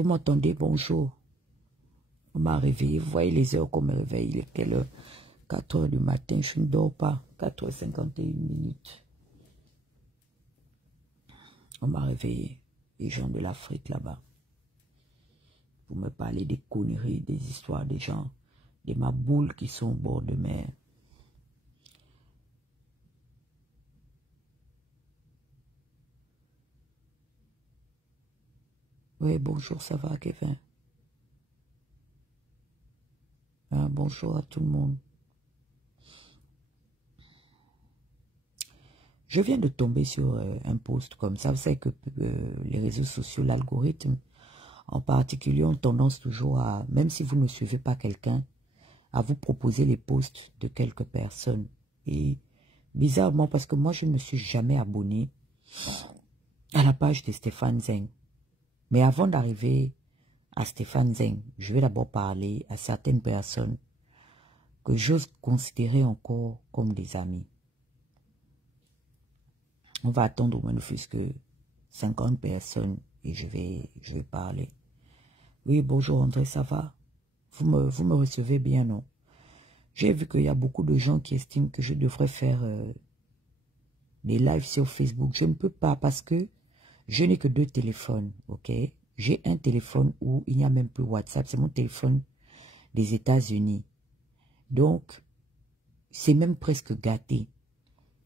Vous m'entendez? Bonjour. On m'a réveillé. Vous voyez les heures qu'on me réveille. Il est quelle heure? 4 heures du matin. Je ne dors pas. 4h51. On m'a réveillé. Les gens de l'Afrique là-bas. Pour me parler des conneries, des histoires des gens, des maboules qui sont au bord de mer. Oui, bonjour, ça va, Kevin? Ah, bonjour à tout le monde. Je viens de tomber sur un post comme ça. Vous savez que les réseaux sociaux, l'algorithme, en particulier, ont tendance toujours à, même si vous ne suivez pas quelqu'un, à vous proposer les posts de quelques personnes. Et bizarrement, parce que moi, je ne me suis jamais abonné à la page de Stéphane Zeng. Mais avant d'arriver à Stéphane Zeng, je vais d'abord parler à certaines personnes que j'ose considérer encore comme des amis. On va attendre au moins ne fût-ce que 50 personnes et je vais parler. Oui, bonjour André, ça va? Vous me recevez bien, non? J'ai vu qu'il y a beaucoup de gens qui estiment que je devrais faire des lives sur Facebook. Je ne peux pas parce que je n'ai que 2 téléphones, ok? J'ai un téléphone où il n'y a même plus WhatsApp. C'est mon téléphone des États-Unis. Donc, c'est même presque gâté.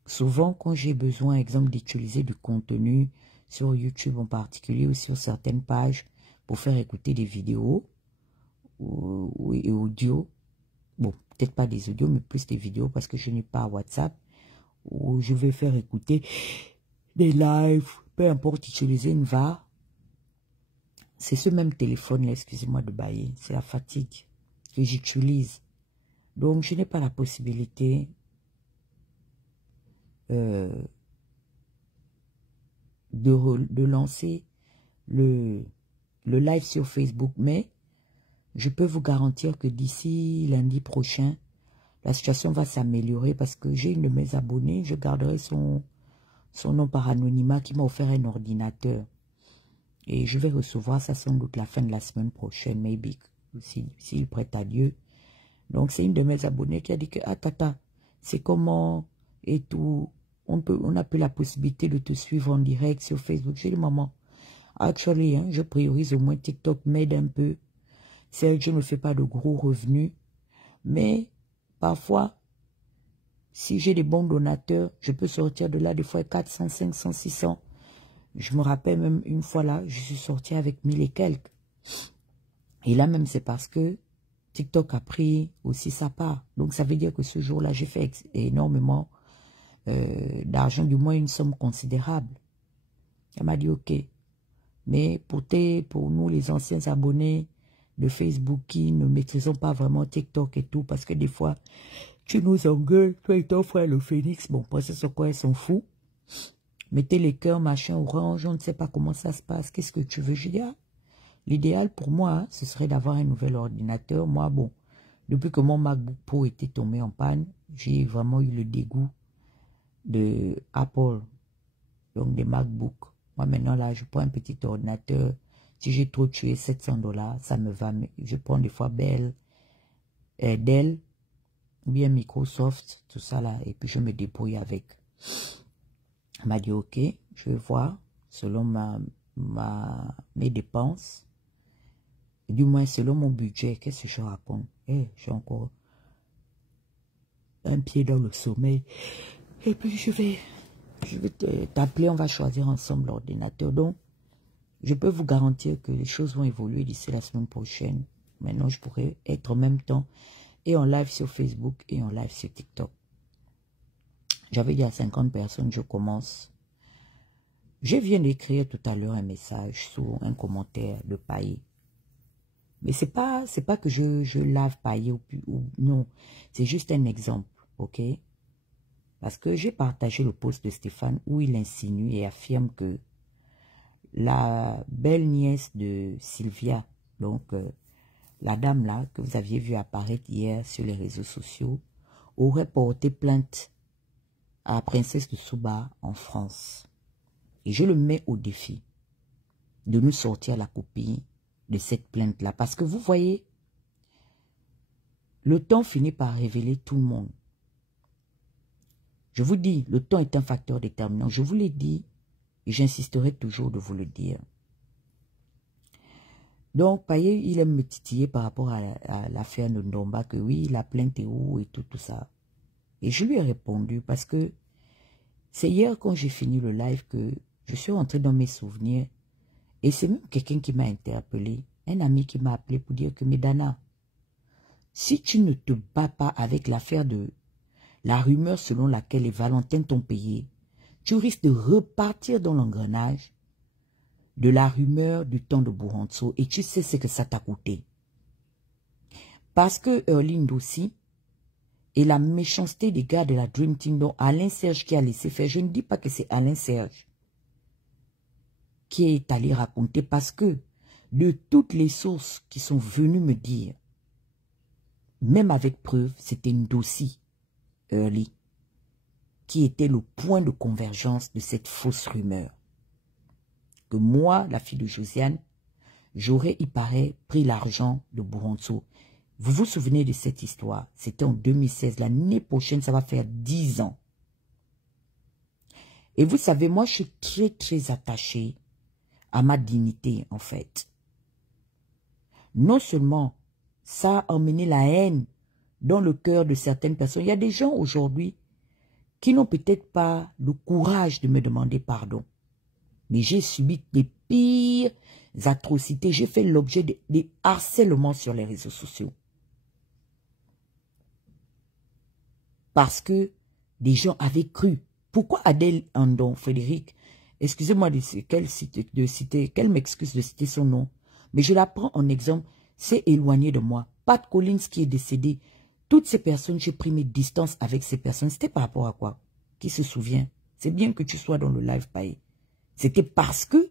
Souvent, quand j'ai besoin, exemple, d'utiliser du contenu sur YouTube en particulier ou sur certaines pages pour faire écouter des vidéos et audio, bon, peut-être pas des audios, mais plus des vidéos parce que je n'ai pas WhatsApp, où je vais faire écouter des lives, peu importe, utiliser une VAR. C'est ce même téléphone-là, excusez-moi de bailler, c'est la fatigue que j'utilise. Donc, je n'ai pas la possibilité de lancer le live sur Facebook, mais je peux vous garantir que d'ici lundi prochain, la situation va s'améliorer parce que j'ai une de mes abonnés, je garderai son nom par anonymat, qui m'a offert un ordinateur. Et je vais recevoir ça sans doute la fin de la semaine prochaine, maybe, s'il prête à Dieu. Donc c'est une de mes abonnés qui a dit que, ah tata, c'est comment et tout, on n'a plus la possibilité de te suivre en direct sur Facebook. J'ai dit, maman, actually, je priorise au moins TikTok, m'aide un peu. C'est vrai que je ne fais pas de gros revenus, mais parfois, si j'ai des bons donateurs, je peux sortir de là des fois 400, 500, 600. Je me rappelle même une fois là, je suis sorti avec 1000 et quelques. Et là même, c'est parce que TikTok a pris aussi sa part. Donc, ça veut dire que ce jour-là, j'ai fait énormément d'argent, du moins une somme considérable. Elle m'a dit, ok. Mais pour nous, les anciens abonnés de Facebook qui ne maîtrisons pas vraiment TikTok et tout, parce que des fois, tu nous engueules, toi et ton frère le Phoenix, bon, pour ça, c'est quoi, ils sont fous. Mettez les cœurs, machin, orange, on ne sait pas comment ça se passe, qu'est-ce que tu veux, je dis, ah, l'idéal pour moi, ce serait d'avoir un nouvel ordinateur. Moi, bon, depuis que mon MacBook Pro était tombé en panne, j'ai vraiment eu le dégoût de Apple, donc des MacBooks. Moi, maintenant, là, je prends un petit ordinateur. Si j'ai trop tué $700, ça me va. Je prends des fois Dell, ou bien Microsoft, tout ça là, et puis je me débrouille avec. Elle m'a dit, ok, je vais voir, selon mes dépenses, du moins selon mon budget, qu'est-ce que je raconte? J'ai encore un pied dans le sommeil. Et puis je vais t'appeler, on va choisir ensemble l'ordinateur. Donc, je peux vous garantir que les choses vont évoluer d'ici la semaine prochaine. Maintenant, je pourrais être en même temps et en live sur Facebook et en live sur TikTok. J'avais dit à 50 personnes, je commence. Je viens d'écrire tout à l'heure un message sous un commentaire de Paillé. Mais c'est pas que je lave Paillé ou non. C'est juste un exemple, ok? Parce que j'ai partagé le post de Stéphane où il insinue et affirme que la belle nièce de Sylvia, donc la dame là que vous aviez vu apparaître hier sur les réseaux sociaux, aurait porté plainte à la princesse de Souba en France. Et je le mets au défi de nous sortir la copie de cette plainte-là. Parce que vous voyez, le temps finit par révéler tout le monde. Je vous dis, le temps est un facteur déterminant. Je vous l'ai dit et j'insisterai toujours de vous le dire. Donc, Payé, il aime me titiller par rapport à l'affaire de Ndomba, que oui, la plainte est où et tout ça. Et je lui ai répondu parce que c'est hier quand j'ai fini le live que je suis rentré dans mes souvenirs. Et c'est même quelqu'un qui m'a interpellé, un ami qui m'a appelé pour dire que, Medana, si tu ne te bats pas avec l'affaire de la rumeur selon laquelle les Valentins t'ont payé, tu risques de repartir dans l'engrenage de la rumeur du temps de Buronso et tu sais ce que ça t'a coûté. Parce que Erling aussi, et la méchanceté des gars de la Dream Team, dont Alain Serge qui a laissé faire, je ne dis pas que c'est Alain Serge qui est allé raconter, parce que de toutes les sources qui sont venues me dire, même avec preuve, c'était Ndossi Early qui était le point de convergence de cette fausse rumeur. Que moi, la fille de Josiane, j'aurais, il paraît, pris l'argent de Buronso. Vous vous souvenez de cette histoire? C'était en 2016. L'année prochaine, ça va faire 10 ans. Et vous savez, moi, je suis très, très attachée à ma dignité, en fait. Non seulement ça a emmené la haine dans le cœur de certaines personnes. Il y a des gens aujourd'hui qui n'ont peut-être pas le courage de me demander pardon. Mais j'ai subi les pires atrocités. J'ai fait l'objet des harcèlements sur les réseaux sociaux. Parce que des gens avaient cru. Pourquoi Adèle Andon, Frédéric, excusez-moi qu'elle m'excuse de citer son nom, mais je la prends en exemple, c'est éloigné de moi. Pat Collins qui est décédé, toutes ces personnes, j'ai pris mes distances avec ces personnes. C'était par rapport à quoi? Qui se souvient? C'est bien que tu sois dans le live, Paye. C'était parce que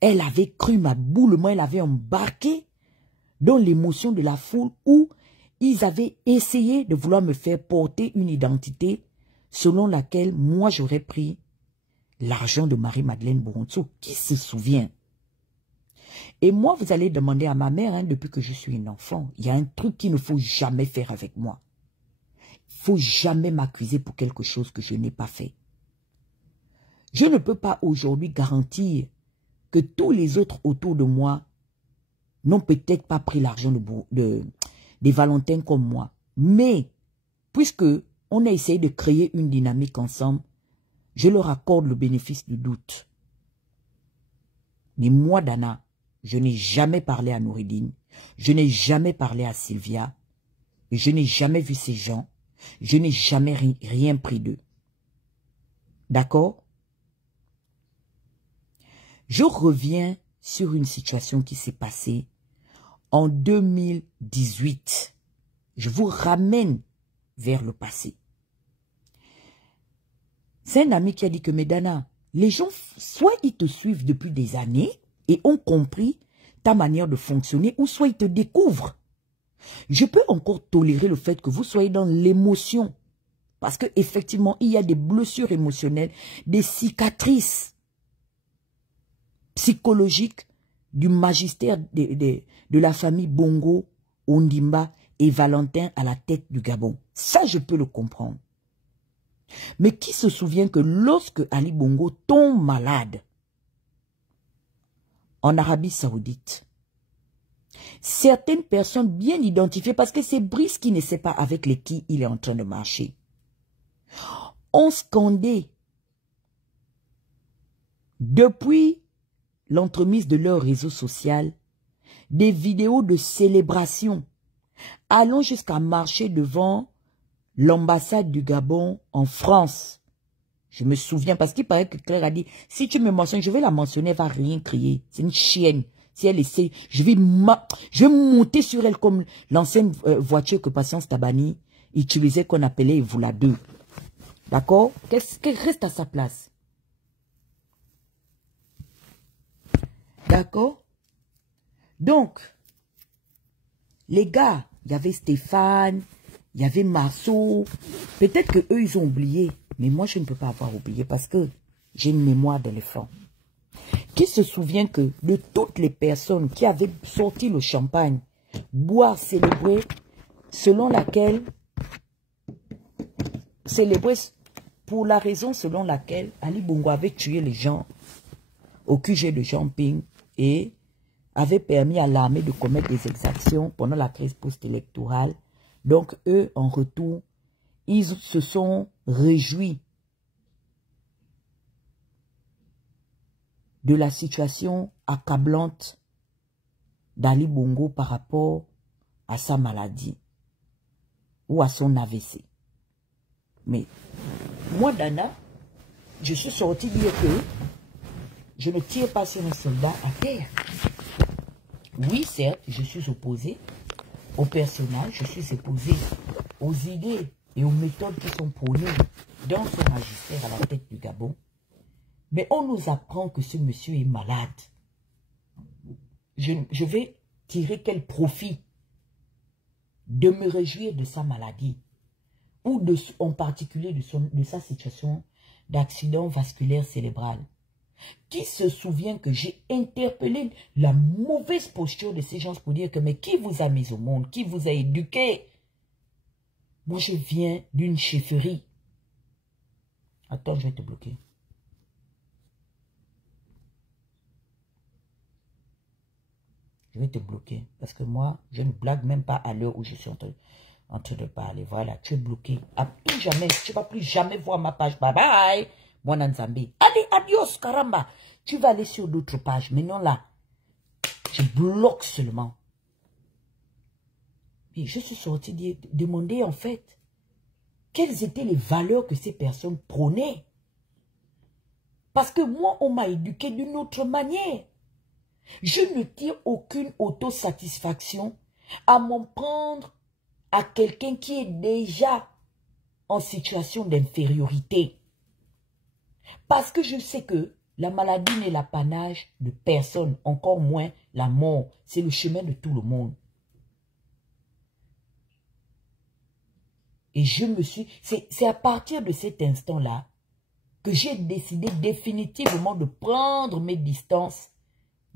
elle avait cru ma boule, moi elle avait embarqué dans l'émotion de la foule où ils avaient essayé de vouloir me faire porter une identité selon laquelle moi j'aurais pris l'argent de Marie-Madeleine Buronso. Qui se souvient? Et moi, vous allez demander à ma mère, depuis que je suis une enfant, il y a un truc qu'il ne faut jamais faire avec moi. Il ne faut jamais m'accuser pour quelque chose que je n'ai pas fait. Je ne peux pas aujourd'hui garantir que tous les autres autour de moi n'ont peut-être pas pris l'argent des Valentins comme moi. Mais, puisque on a essayé de créer une dynamique ensemble, je leur accorde le bénéfice du doute. Mais moi, Dana, je n'ai jamais parlé à Nouridine, je n'ai jamais parlé à Sylvia, je n'ai jamais vu ces gens, je n'ai jamais rien pris d'eux. D'accord? Je reviens sur une situation qui s'est passée en 2018. Je vous ramène vers le passé. C'est un ami qui a dit que, Medana, les gens, soit ils te suivent depuis des années et ont compris ta manière de fonctionner, ou soit ils te découvrent. Je peux encore tolérer le fait que vous soyez dans l'émotion. Parce qu'effectivement, il y a des blessures émotionnelles, des cicatrices psychologiques du magistère de la famille Bongo, Ondimba et Valentin à la tête du Gabon. Ça, je peux le comprendre. Mais qui se souvient que lorsque Ali Bongo tombe malade en Arabie Saoudite, certaines personnes bien identifiées, parce que c'est Brice qui ne sait pas avec les qui il est en train de marcher, ont scandé depuis l'entremise de leur réseau social des vidéos de célébration allant jusqu'à marcher devant l'ambassade du Gabon en France. Je me souviens parce qu'il paraît que Claire a dit, si tu me mentionnes, je vais la mentionner, elle va rien crier. C'est une chienne. Si elle essaie, je vais monter sur elle comme l'ancienne voiture que Patience Tabani utilisait, qu'on appelait Evola 2. D'accord? Qu'elle reste à sa place. D'accord? Donc, les gars, il y avait Stéphane, il y avait Marceau. Peut-être que eux ils ont oublié. Mais moi, je ne peux pas avoir oublié parce que j'ai une mémoire d'éléphant. Qui se souvient que de toutes les personnes qui avaient sorti le champagne, boire, célébrer, selon laquelle, célébrer pour la raison selon laquelle Ali Bongo avait tué les gens au QG de Jean-Ping et avait permis à l'armée de commettre des exactions pendant la crise post-électorale. Donc, eux, en retour, ils se sont réjouis de la situation accablante d'Ali Bongo par rapport à sa maladie ou à son AVC. Mais moi, Dana, je suis sorti dire que je ne tire pas sur un soldat à terre. Oui, certes, je suis opposé au personnage, je suis opposé aux idées et aux méthodes qui sont prônées dans son magistère à la tête du Gabon. Mais on nous apprend que ce monsieur est malade. Je vais tirer quel profit de me réjouir de sa maladie ou en particulier de sa situation d'accident vasculaire cérébral. Qui se souvient que j'ai interpellé la mauvaise posture de ces gens pour dire que mais qui vous a mis au monde, qui vous a éduqué? Moi je viens d'une chefferie. Attends, je vais te bloquer. Je vais te bloquer. Parce que moi, je ne blague même pas à l'heure où je suis en train de parler. Voilà, tu es bloqué. À plus jamais, tu ne vas plus jamais voir ma page. Bye bye. Moi, Nanzambi. Allez, adios, caramba. Tu vas aller sur d'autres pages. Mais non, là, je bloque seulement. Et je suis sorti demander, en fait, quelles étaient les valeurs que ces personnes prônaient. Parce que moi, on m'a éduqué d'une autre manière. Je ne tire aucune autosatisfaction à m'en prendre à quelqu'un qui est déjà en situation d'infériorité. Parce que je sais que la maladie n'est l'apanage de personne, encore moins la mort. C'est le chemin de tout le monde. Et je me suis... C'est à partir de cet instant-là que j'ai décidé définitivement de prendre mes distances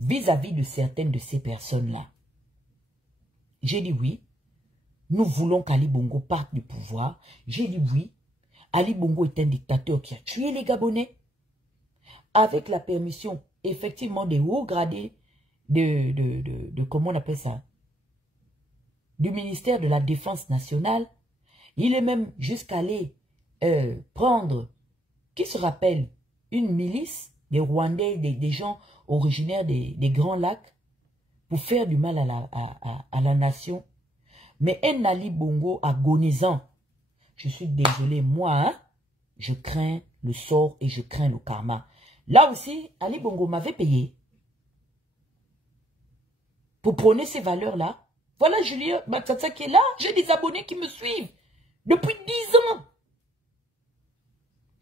vis-à-vis de certaines de ces personnes-là. J'ai dit oui, nous voulons qu'Ali Bongo parte du pouvoir. J'ai dit oui, Ali Bongo est un dictateur qui a tué les Gabonais avec la permission, effectivement, des hauts gradés comment on appelle ça, du ministère de la Défense nationale. Il est même jusqu'à aller prendre, qui se rappelle, une milice des Rwandais, des gens originaires des Grands Lacs, pour faire du mal à la nation. Mais un Ali Bongo agonisant, je suis désolé, moi, hein, je crains le sort et je crains le karma. Là aussi, Ali Bongo m'avait payé pour prôner ces valeurs-là. Voilà Julien Matata qui est là, j'ai des abonnés qui me suivent depuis 10 ans.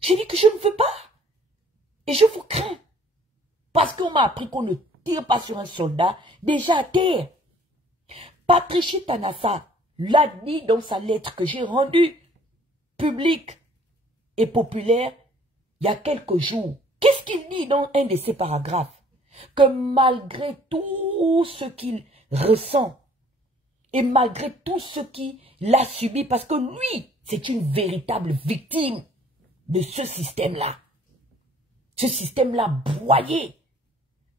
J'ai dit que je ne veux pas. Et je vous crains. Parce qu'on m'a appris qu'on ne tire pas sur un soldat déjà à terre. Patricia Tanassa l'a dit dans sa lettre que j'ai rendue publique et populaire il y a quelques jours. Qu'est-ce qu'il dit dans un de ses paragraphes? Que malgré tout ce qu'il ressent et malgré tout ce qu'il a subi, parce que lui, c'est une véritable victime de ce système-là. Ce système-là broyé,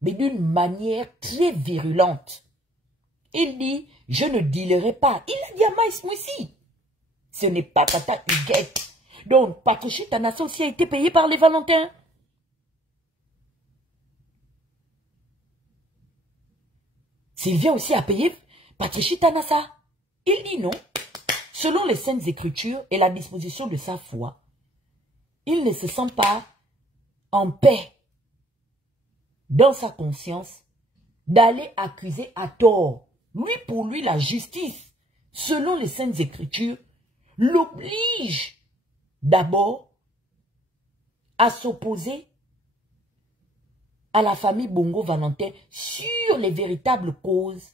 mais d'une manière très virulente. Il dit, je ne dealerai pas. Il a dit à Maïs Moussi. Ce n'est pas Tata Huguette. Donc, Patricia Tanassa aussi a été payé par les Valentins. Sylvia aussi a payé Patricia Tanassa. Il dit non. Selon les Saintes Écritures et la disposition de sa foi, il ne se sent pas en paix dans sa conscience d'aller accuser à tort. Lui, pour lui, la justice, selon les Saintes Écritures, l'oblige d'abord à s'opposer à la famille Bongo Valentin sur les véritables causes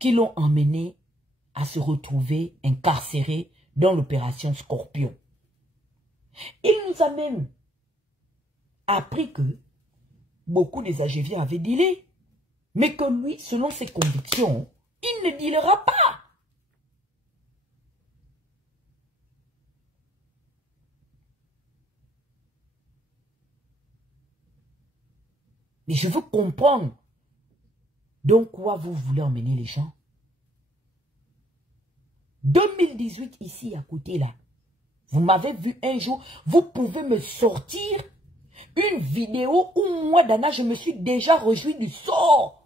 qui l'ont emmené à se retrouver incarcéré dans l'opération Scorpion. Il nous a même appris que beaucoup des Agéviens avaient dealé. Mais que lui, selon ses convictions, il ne dealera pas. Mais je veux comprendre. Donc, quoi vous voulez emmener les gens? 2018, ici, à côté, là. Vous m'avez vu un jour. Vous pouvez me sortir une vidéo où moi, Dana, je me suis déjà réjoui du sort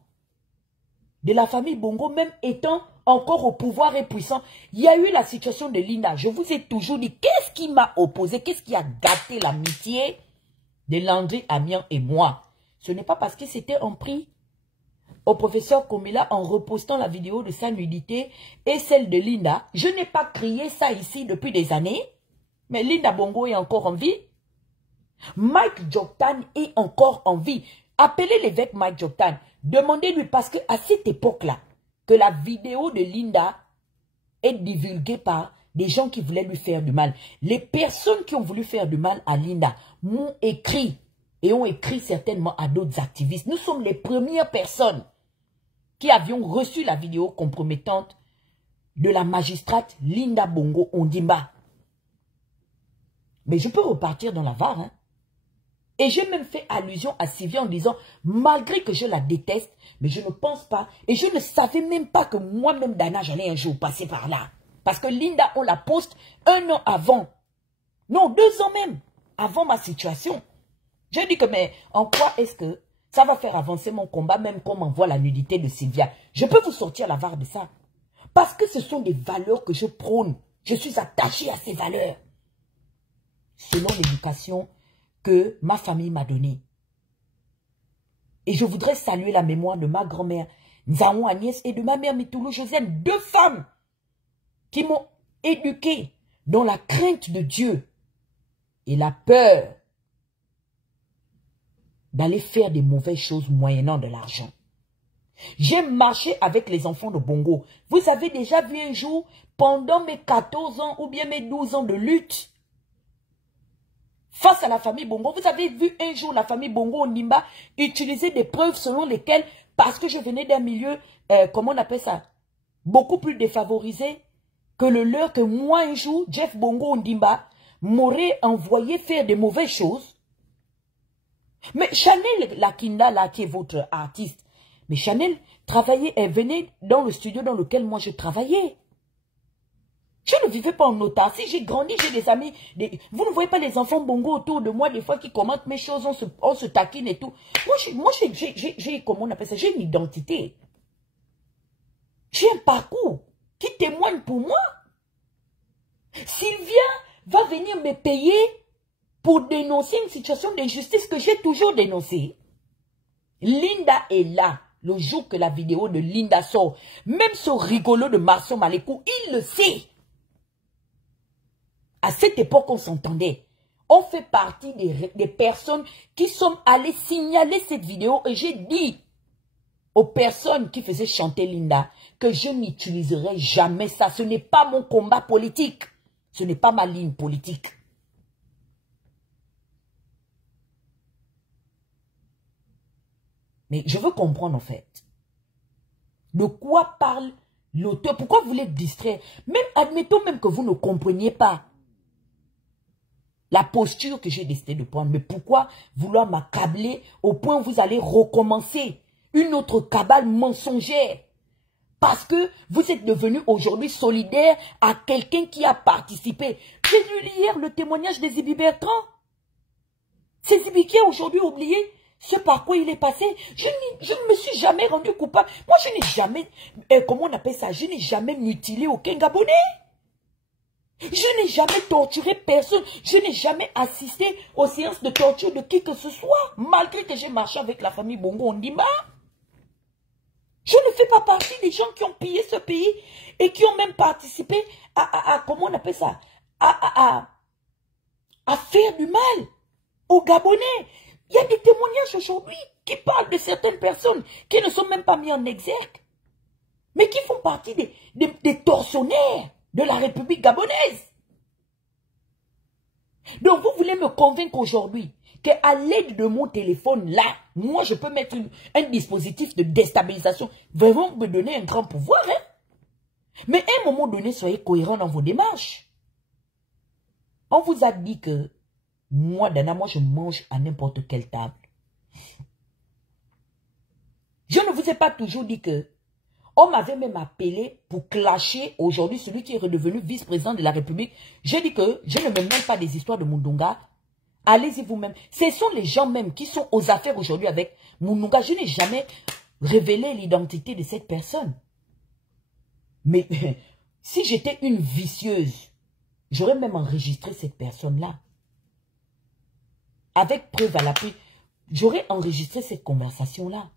de la famille Bongo, même étant encore au pouvoir et puissant. Il y a eu la situation de Linda. Je vous ai toujours dit, qu'est-ce qui m'a opposé? Qu'est-ce qui a gâté l'amitié de Landry, Amiens et moi? Ce n'est pas parce que c'était un prix au professeur Komila en repostant la vidéo de sa nudité et celle de Linda. Je n'ai pas crié ça ici depuis des années. Mais Linda Bongo est encore en vie. Mike Joktan est encore en vie. Appelez l'évêque Mike Joktan. Demandez-lui parce que à cette époque-là, que la vidéo de Linda est divulguée par des gens qui voulaient lui faire du mal. Les personnes qui ont voulu faire du mal à Linda m'ont écrit et ont écrit certainement à d'autres activistes. Nous sommes les premières personnes qui avions reçu la vidéo compromettante de la magistrate Linda Bongo Ondimba. Mais je peux repartir dans la VAR. Hein? Et j'ai même fait allusion à Sylvia en disant, malgré que je la déteste, mais je ne pense pas, et je ne savais même pas que moi-même, Dana, j'allais un jour passer par là. Parce que Linda, on la poste 1 an avant. Non, 2 ans même, avant ma situation. J'ai dit que, mais en quoi est-ce que ça va faire avancer mon combat, même qu'on m'envoie la nudité de Sylvia? Je peux vous sortir la VAR de ça. Parce que ce sont des valeurs que je prône. Je suis attachée à ces valeurs. Selon l'éducation que ma famille m'a donnée. Et je voudrais saluer la mémoire de ma grand-mère, Nzaon Agnès, et de ma mère Mitoulou Josiane, 2 femmes qui m'ont éduquée dans la crainte de Dieu et la peur d'aller faire des mauvaises choses moyennant de l'argent. J'ai marché avec les enfants de Bongo. Vous avez déjà vu un jour, pendant mes 14 ans ou bien mes 12 ans de lutte, face à la famille Bongo, vous avez vu un jour la famille Bongo Ondimba utiliser des preuves selon lesquelles, parce que je venais d'un milieu, comment on appelle ça, beaucoup plus défavorisé que le leur, que moi un jour, Jeff Bongo Ondimba, m'aurait envoyé faire des mauvaises choses. Mais Chanel Lakinda, là, qui est votre artiste, mais Chanel travaillait, elle venait dans le studio dans lequel moi je travaillais. Je ne vivais pas en autarcie, j'ai grandi, j'ai des amis. Vous ne voyez pas les enfants Bongo autour de moi, des fois qui commentent mes choses, on se taquine et tout. Moi j'ai, comment on appelle ça, j'ai une identité. J'ai un parcours qui témoigne pour moi. Sylvia va venir me payer pour dénoncer une situation d'injustice que j'ai toujours dénoncée. Linda est là, le jour que la vidéo de Linda sort. Même ce rigolo de Marceau Malékou, il le sait. À cette époque, on s'entendait. On fait partie des personnes qui sont allées signaler cette vidéo. Et j'ai dit aux personnes qui faisaient chanter Linda que je n'utiliserai jamais ça. Ce n'est pas mon combat politique. Ce n'est pas ma ligne politique. Mais je veux comprendre en fait. De quoi parle l'auteur? Pourquoi vous voulez distraire? Même admettons même que vous ne compreniez pas la posture que j'ai décidé de prendre. Mais pourquoi vouloir m'accabler au point où vous allez recommencer une autre cabale mensongère? Parce que vous êtes devenu aujourd'hui solidaire à quelqu'un qui a participé. J'ai lu hier le témoignage de Zibi Bertrand. C'est Zibi qui a aujourd'hui oublié ce par quoi il est passé. Je ne me suis jamais rendu coupable. Moi, je n'ai jamais, comment on appelle ça, je n'ai jamais mutilé aucun Gabonais. Je n'ai jamais torturé personne. Je n'ai jamais assisté aux séances de torture de qui que ce soit. Malgré que j'ai marché avec la famille Bongo Ondimba. Je ne fais pas partie des gens qui ont pillé ce pays et qui ont même participé à comment on appelle ça, à faire du mal aux Gabonais. Il y a des témoignages aujourd'hui qui parlent de certaines personnes qui ne sont même pas mis en exergue, mais qui font partie des tortionnaires de la République gabonaise. Donc vous voulez me convaincre aujourd'hui qu'à l'aide de mon téléphone, là, moi, je peux mettre un dispositif de déstabilisation. Vraiment, me donner un grand pouvoir, hein? Mais à un moment donné, soyez cohérents dans vos démarches. On vous a dit que moi, Dana, moi, je mange à n'importe quelle table. Je ne vous ai pas toujours dit que on m'avait même appelé pour clasher aujourd'hui celui qui est redevenu vice-président de la République. J'ai dit que je ne me mêle pas des histoires de Mundunga. Allez-y vous-même. Ce sont les gens même qui sont aux affaires aujourd'hui avec Mundunga. Je n'ai jamais révélé l'identité de cette personne. Mais si j'étais une vicieuse, j'aurais même enregistré cette personne-là. Avec preuve à l'appui, j'aurais enregistré cette conversation-là.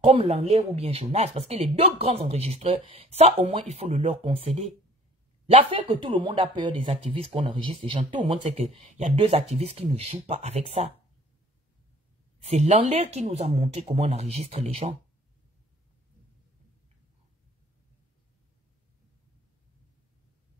Comme Lanlaire ou bien Jonas, parce que les deux grands enregistreurs, ça au moins il faut le leur concéder. L'affaire que tout le monde a peur des activistes qu'on enregistre les gens, tout le monde sait qu'il y a deux activistes qui ne jouent pas avec ça. C'est Lanlaire qui nous a montré comment on enregistre les gens.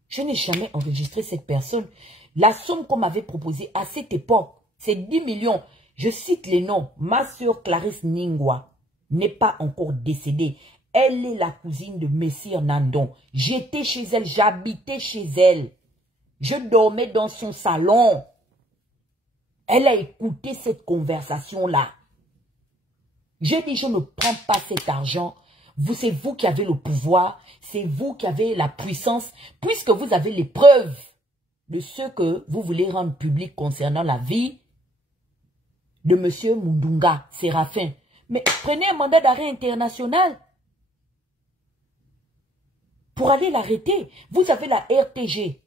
Je n'ai jamais enregistré cette personne. La somme qu'on m'avait proposée à cette époque, c'est 10 millions. Je cite les noms. Ma soeur Clarisse Ningwa n'est pas encore décédée. Elle est la cousine de Messire Nandon. J'étais chez elle, j'habitais chez elle. Je dormais dans son salon. Elle a écouté cette conversation-là. J'ai dit, je ne prends pas cet argent. C'est vous qui avez le pouvoir. C'est vous qui avez la puissance. Puisque vous avez les preuves de ce que vous voulez rendre public concernant la vie de M. Mundunga, Séraphin. Mais prenez un mandat d'arrêt international pour aller l'arrêter. Vous avez la RTG.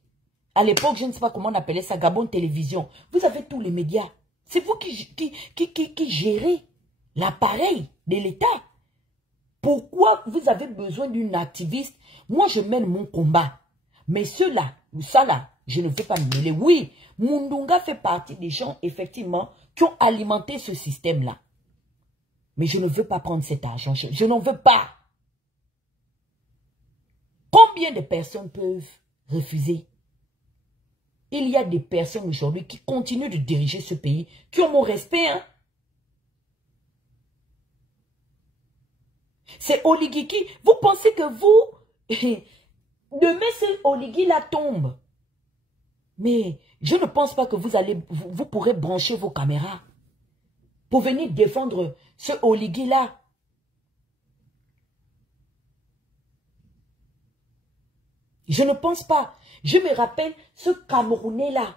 À l'époque, je ne sais pas comment on appelait ça, Gabon Télévision. Vous avez tous les médias. C'est vous qui gérez l'appareil de l'État. Pourquoi vous avez besoin d'une activiste? Moi, je mène mon combat. Mais ceux-là, ça là, je ne veux pas me mêler. Oui, Mundunga fait partie des gens, effectivement, qui ont alimenté ce système-là. Mais je ne veux pas prendre cet argent. Je n'en veux pas. Combien de personnes peuvent refuser? Il y a des personnes aujourd'hui qui continuent de diriger ce pays, qui ont mon respect. Hein? C'est Oligiki. Vous pensez que vous, demain ce Oligui-là tombe. Mais je ne pense pas que vous pourrez brancher vos caméras pour venir défendre ce Oligui-là. Je ne pense pas. Je me rappelle ce Camerounais-là.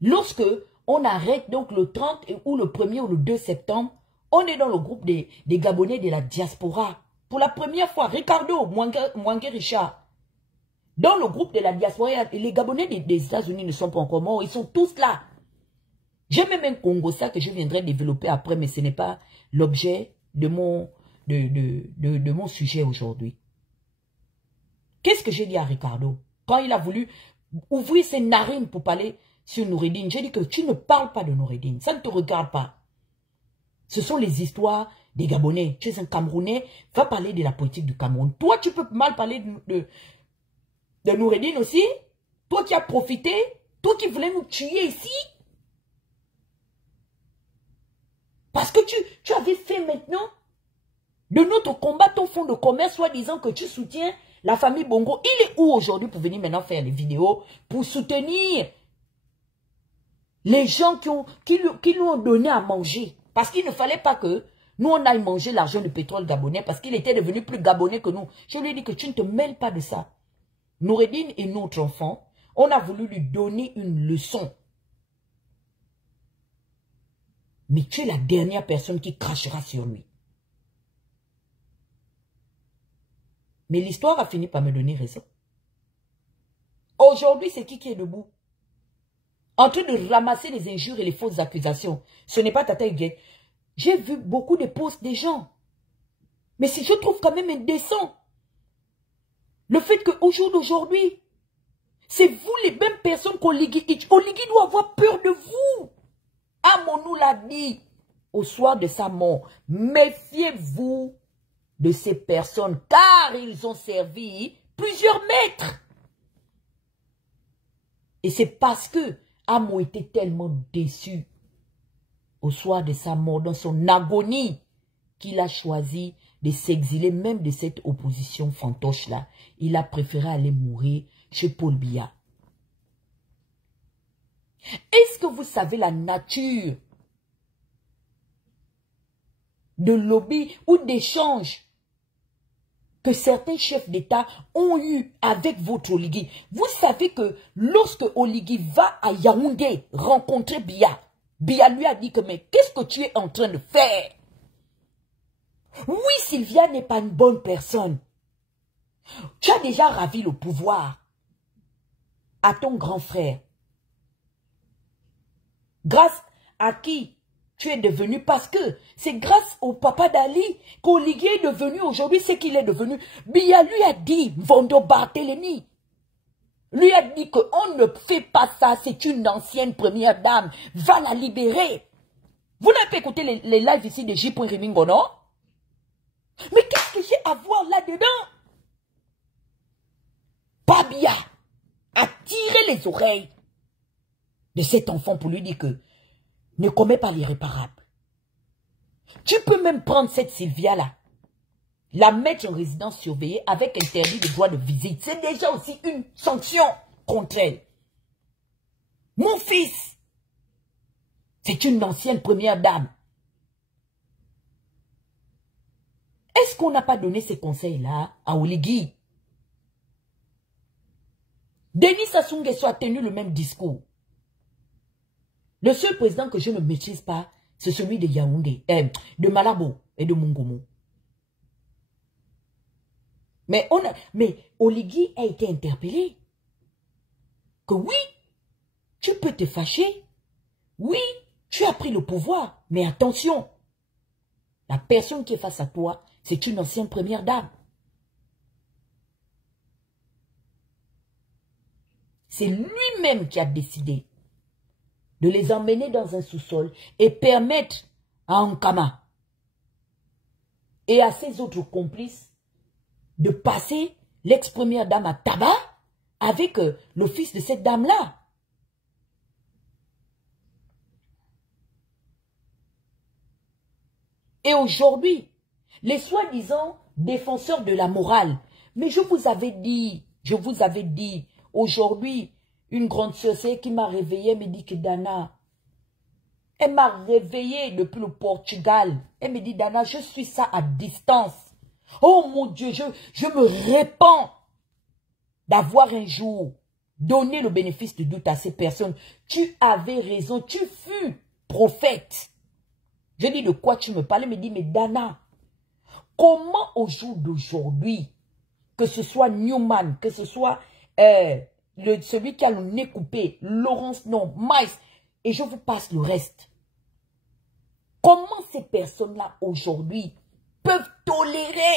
Lorsque on arrête donc le 30 ou le 1er ou le 2 septembre, on est dans le groupe des Gabonais de la diaspora. Pour la première fois, Ricardo Mwangue Richard. Dans le groupe de la diaspora, les Gabonais des États-Unis ne sont pas encore morts. Ils sont tous là. J'ai même un Congo ça que je viendrai développer après, mais ce n'est pas l'objet de mon sujet aujourd'hui. Qu'est-ce que j'ai dit à Ricardo? Quand il a voulu ouvrir ses narines pour parler sur Noureddine, j'ai dit que tu ne parles pas de Noureddine. Ça ne te regarde pas. Ce sont les histoires des Gabonais. Tu es un Camerounais, va parler de la politique du Cameroun. Toi, tu peux mal parler de Noureddine aussi. Toi qui as profité, toi qui voulais nous tuer ici. Parce que tu avais fait maintenant de notre combat ton fonds de commerce, soi-disant que tu soutiens la famille Bongo. Il est où aujourd'hui pour venir maintenant faire les vidéos, pour soutenir les gens qui nous ont donné à manger? Parce qu'il ne fallait pas que nous on aille manger l'argent du pétrole gabonais, parce qu'il était devenu plus gabonais que nous. Je lui ai dit que tu ne te mêles pas de ça. Noureddine est notre enfant. On a voulu lui donner une leçon. Mais tu es la dernière personne qui crachera sur lui. Mais l'histoire a fini par me donner raison. Aujourd'hui, c'est qui est debout? En train de ramasser les injures et les fausses accusations. Ce n'est pas Tata Huguette. J'ai vu beaucoup de posts des gens. Mais si je trouve quand même indécent. Le fait qu'au jour d'aujourd'hui, c'est vous les mêmes personnes qu'Oligui doit avoir peur de vous. Amonou l'a dit au soir de sa mort. Méfiez-vous de ces personnes, car ils ont servi plusieurs maîtres. Et c'est parce que Amo était tellement déçu au soir de sa mort, dans son agonie, qu'il a choisi de s'exiler même de cette opposition fantoche-là. Il a préféré aller mourir chez Paul Biya. Est-ce que vous savez la nature de lobby ou d'échange que certains chefs d'État ont eu avec votre Oligui? Vous savez que lorsque Oligui va à Yaoundé rencontrer Biya, Biya lui a dit que mais qu'est-ce que tu es en train de faire? Oui, Sylvia n'est pas une bonne personne. Tu as déjà ravi le pouvoir à ton grand frère. Grâce à qui tu es devenu? Parce que c'est grâce au papa d'Ali qu'Oligui est devenu aujourd'hui ce qu'il est devenu. Biya lui a dit, Vondo Barthélemy, lui a dit qu'on ne fait pas ça, c'est une ancienne première dame, va la libérer. Vous n'avez pas écouté les lives ici de J. Rimingo, non? Mais qu'est-ce que j'ai à voir là-dedans? Biya a tiré les oreilles de cet enfant pour lui dire que ne commets pas l'irréparable. Tu peux même prendre cette Sylvia-là, la mettre en résidence surveillée avec interdit de droit de visite. C'est déjà aussi une sanction contre elle. Mon fils, c'est une ancienne première dame. Est-ce qu'on n'a pas donné ces conseils-là à Oligui? Denis Sassou Nguesso a tenu le même discours. Le seul président que je ne maîtrise pas, c'est celui de Yaoundé, de Malabo et de Mongomo. Mais Oligui a été interpellé. Que oui, tu peux te fâcher. Oui, tu as pris le pouvoir. Mais attention, la personne qui est face à toi, c'est une ancienne première dame. C'est lui-même qui a décidé de les emmener dans un sous-sol et permettre à Ankama et à ses autres complices de passer l'ex-première dame à tabac avec le fils de cette dame-là. Et aujourd'hui, les soi-disant défenseurs de la morale, mais je vous avais dit, aujourd'hui, une grande sœur qui m'a réveillée me dit que Dana, elle m'a réveillée depuis le Portugal. Elle me dit, Dana, je suis ça à distance. Oh mon Dieu, je me répands d'avoir un jour donné le bénéfice de doute à ces personnes. Tu avais raison, tu fus prophète. Je dis, de quoi tu me parles? Elle me dit, mais Dana, comment au jour d'aujourd'hui, que ce soit Newman, que ce soit celui qui a le nez coupé, Laurence, non, Miles, et je vous passe le reste. Comment ces personnes-là aujourd'hui peuvent tolérer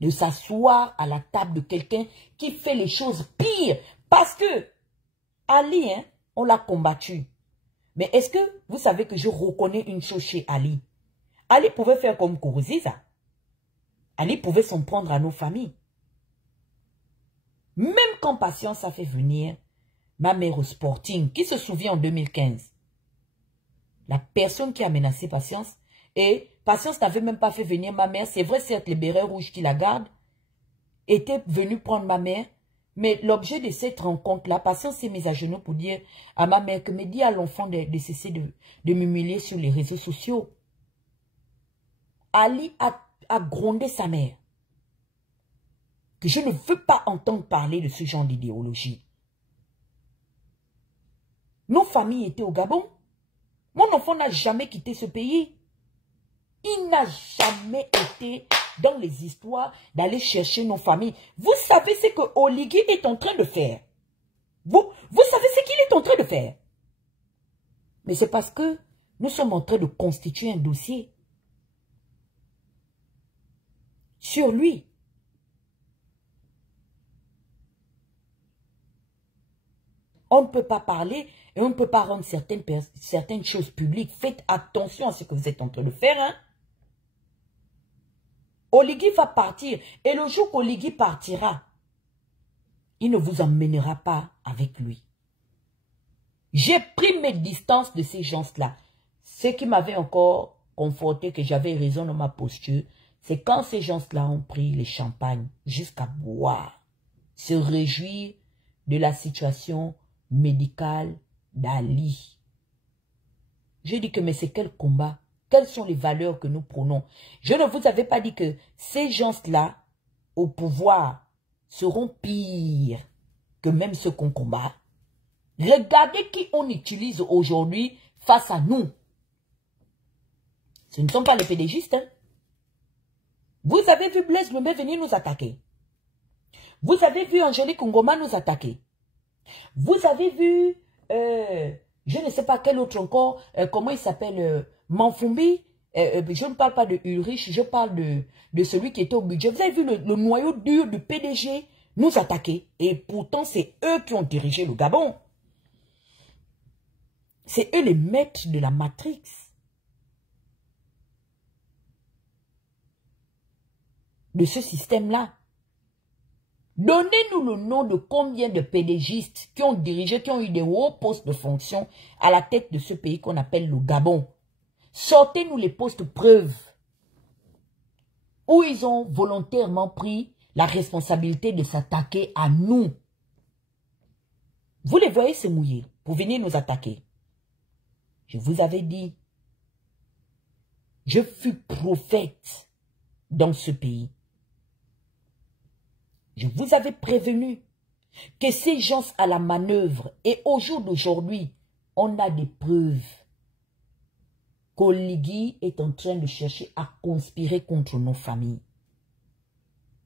de s'asseoir à la table de quelqu'un qui fait les choses pires? Parce que Ali, hein, on l'a combattu. Mais est-ce que vous savez que je reconnais une chose chez Ali? Ali pouvait faire comme Kourouziza. Ali pouvait s'en prendre à nos familles. Même quand Patience a fait venir ma mère au Sporting, qui se souvient en 2015, la personne qui a menacé Patience, et Patience n'avait même pas fait venir ma mère, c'est vrai, certes, les bérets rouges qui la gardent, étaient venus prendre ma mère, mais l'objet de cette rencontre-là, Patience s'est mise à genoux pour dire à ma mère que me dit à l'enfant de cesser de m'humilier sur les réseaux sociaux. Ali a grondé sa mère. Que je ne veux pas entendre parler de ce genre d'idéologie. Nos familles étaient au Gabon. Mon enfant n'a jamais quitté ce pays. Il n'a jamais été dans les histoires d'aller chercher nos familles. Vous savez ce que Oligui est en train de faire. Vous savez ce qu'il est en train de faire. Mais c'est parce que nous sommes en train de constituer un dossier sur lui. On ne peut pas parler et on ne peut pas rendre certaines choses publiques. Faites attention à ce que vous êtes en train de faire. Hein? Oligui va partir. Et le jour qu'Oligui partira, il ne vous emmènera pas avec lui. J'ai pris mes distances de ces gens-là. ce qui m'avait encore conforté que j'avais raison dans ma posture, c'est quand ces gens-là ont pris les champagnes jusqu'à boire, se réjouir de la situation médicale d'Ali. Je dis que mais c'est quel combat? Quelles sont les valeurs que nous prônons? Je ne vous avais pas dit que ces gens-là au pouvoir seront pires que même ceux qu'on combat. Regardez qui on utilise aujourd'hui face à nous. Ce ne sont pas les pédégistes. Hein? Vous avez vu Blaise Lembe venir nous attaquer. Vous avez vu Angélique Ngoma nous attaquer. Vous avez vu, je ne sais pas quel autre encore, comment il s'appelle, Manfumbi. Je ne parle pas de Ulrich, je parle de celui qui était au budget. Vous avez vu le noyau dur du PDG nous attaquer. Et pourtant, c'est eux qui ont dirigé le Gabon. C'est eux les maîtres de la Matrix. De ce système-là. Donnez-nous le nom de combien de pédégistes qui ont dirigé, qui ont eu des hauts postes de fonction à la tête de ce pays qu'on appelle le Gabon. Sortez-nous les postes preuves où ils ont volontairement pris la responsabilité de s'attaquer à nous. Vous les voyez se mouiller pour venir nous attaquer. Je vous avais dit, je fus prophète dans ce pays. Je vous avais prévenu que ces gens à la manœuvre, et au jour d'aujourd'hui, on a des preuves qu'Oligui est en train de chercher à conspirer contre nos familles.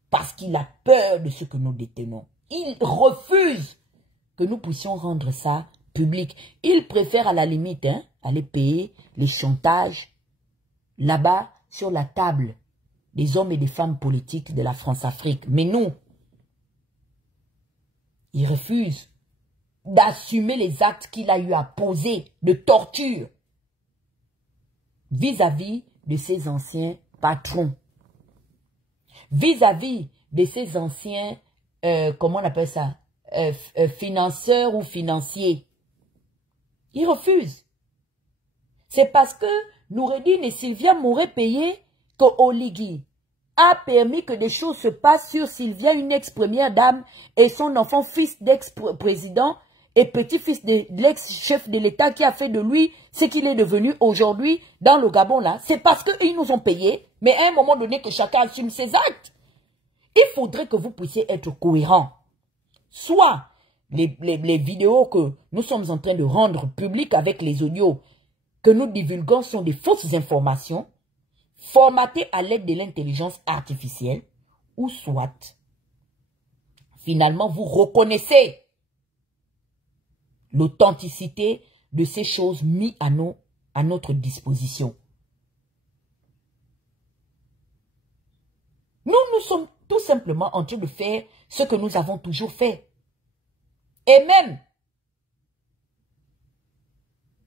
Parce qu'il a peur de ce que nous détenons. Il refuse que nous puissions rendre ça public. Il préfère à la limite aller payer les chantages là-bas sur la table des hommes et des femmes politiques de la France-Afrique. Mais nous, il refuse d'assumer les actes qu'il a eu à poser de torture vis-à-vis de ses anciens patrons, vis-à-vis de ses anciens, comment on appelle ça, financeurs ou financiers. Il refuse. C'est parce que Noureddine et Sylvia m'auraient payé que Oligui a permis que des choses se passent sur Sylvia, une ex-première dame, et son enfant, fils d'ex-président et petit-fils de l'ex-chef de l'État qui a fait de lui ce qu'il est devenu aujourd'hui dans le Gabon là. C'est parce qu'ils nous ont payés, mais à un moment donné que chacun assume ses actes. Il faudrait que vous puissiez être cohérents. Soit les vidéos que nous sommes en train de rendre publiques avec les audios que nous divulguons sont des fausses informations formatées à l'aide de l'intelligence artificielle, ou soit, finalement, vous reconnaissez l'authenticité de ces choses mises à notre disposition. Nous sommes tout simplement en train de faire ce que nous avons toujours fait. Et même,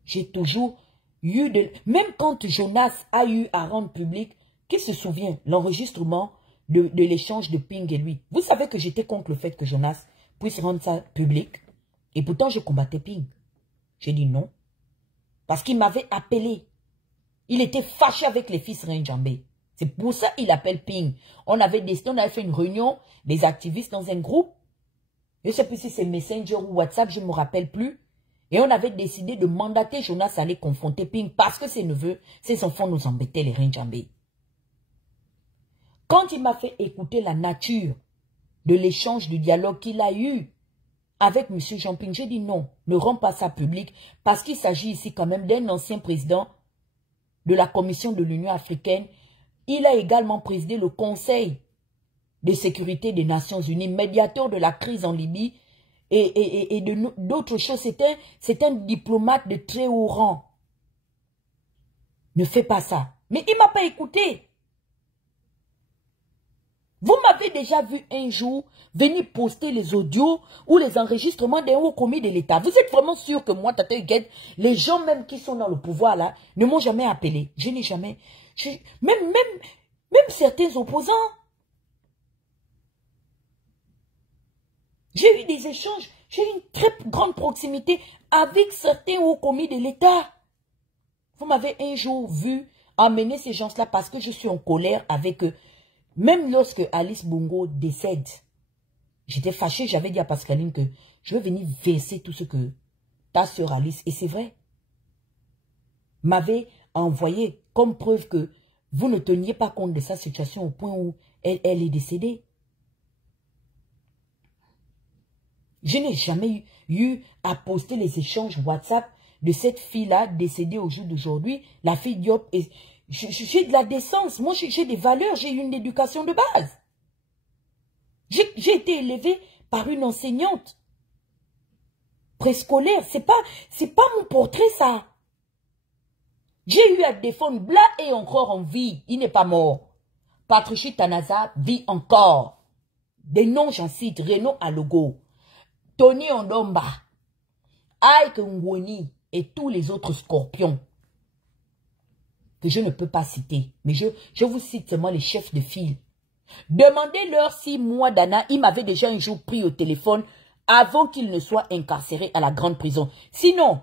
j'ai toujours eu même quand Jonas a eu à rendre public, qui se souvient, l'enregistrement de l'échange de Ping et lui. Vous savez que j'étais contre le fait que Jonas puisse rendre ça public. Et pourtant, je combattais Ping. J'ai dit non. Parce qu'il m'avait appelé. Il était fâché avec les fils Renjambé. C'est pour ça qu'il appelle Ping. On avait décidé, on avait fait une réunion des activistes dans un groupe. Je ne sais plus si c'est Messenger ou WhatsApp, je ne me rappelle plus. Et on avait décidé de mandater Jonas à aller confronter Ping parce que ses neveux, ses enfants nous embêtaient, les Renjambé. Quand il m'a fait écouter la nature de l'échange, du dialogue qu'il a eu avec M. Jean Ping, j'ai dit non, ne rends pas ça public parce qu'il s'agit ici quand même d'un ancien président de la Commission de l'Union africaine. Il a également présidé le Conseil de sécurité des Nations Unies, médiateur de la crise en Libye et d'autres choses. C'est un diplomate de très haut rang. Ne fais pas ça. Mais il ne m'a pas écouté. Vous m'avez déjà vu un jour venir poster les audios ou les enregistrements d'un haut commis de l'État. Vous êtes vraiment sûr que moi, Tata Huguette, les gens même qui sont dans le pouvoir là, ne m'ont jamais appelé. Je n'ai jamais... Même certains opposants. J'ai eu des échanges, j'ai eu une très grande proximité avec certains hauts commis de l'État. Vous m'avez un jour vu emmener ces gens-là parce que je suis en colère avec eux. Même lorsque Alice Bongo décède, j'étais fâchée, j'avais dit à Pascaline que je vais venir verser tout ce que ta sœur Alice, et c'est vrai, m'avait envoyé comme preuve que vous ne teniez pas compte de sa situation au point où elle est décédée. Je n'ai jamais eu à poster les échanges WhatsApp de cette fille-là décédée au jour d'aujourd'hui, la fille Diop. J'ai de la décence, moi j'ai des valeurs, j'ai eu une éducation de base. J'ai été élevée par une enseignante préscolaire. C'est pas mon portrait, ça. J'ai eu à défendre. Bla est encore en vie. Il n'est pas mort. Patricia Tanaza vit encore. Des noms, j'en cite. Renaud Alogo, Tony Ondomba, Ike Ngoni et tous les autres scorpions que je ne peux pas citer. Mais je vous cite seulement les chefs de file. Demandez-leur si moi, Dana, il m'avait déjà un jour pris au téléphone avant qu'il ne soit incarcéré à la grande prison. Sinon,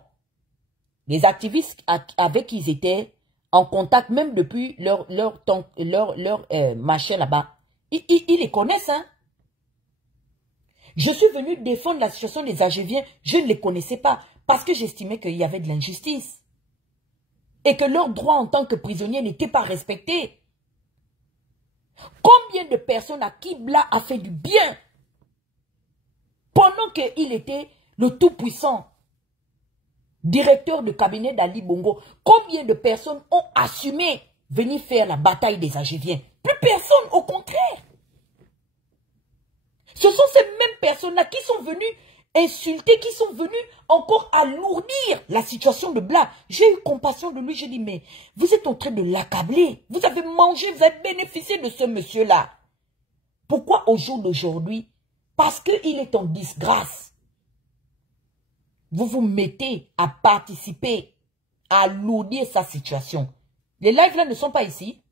les activistes avec qui ils étaient en contact, même depuis leur machin là-bas, ils les connaissent, hein. Je suis venu défendre la situation des Algériens, je ne les connaissais pas, parce que j'estimais qu'il y avait de l'injustice. Et que leurs droits en tant que prisonniers n'étaient pas respectés. Combien de personnes à qui Bla a fait du bien pendant qu'il était le tout-puissant directeur de cabinet d'Ali Bongo, combien de personnes ont assumé venir faire la bataille des Algériens? Plus personne, au contraire. Ce sont ces mêmes personnes-là qui sont venues insulter, qui sont venues encore alourdir la situation de Bla. J'ai eu compassion de lui, j'ai dit, mais vous êtes en train de l'accabler. Vous avez mangé, vous avez bénéficié de ce monsieur-là. Pourquoi au jour d'aujourd'hui? Parce qu'il est en disgrâce. Vous vous mettez à participer, à alourdir sa situation. Les lives là ne sont pas ici.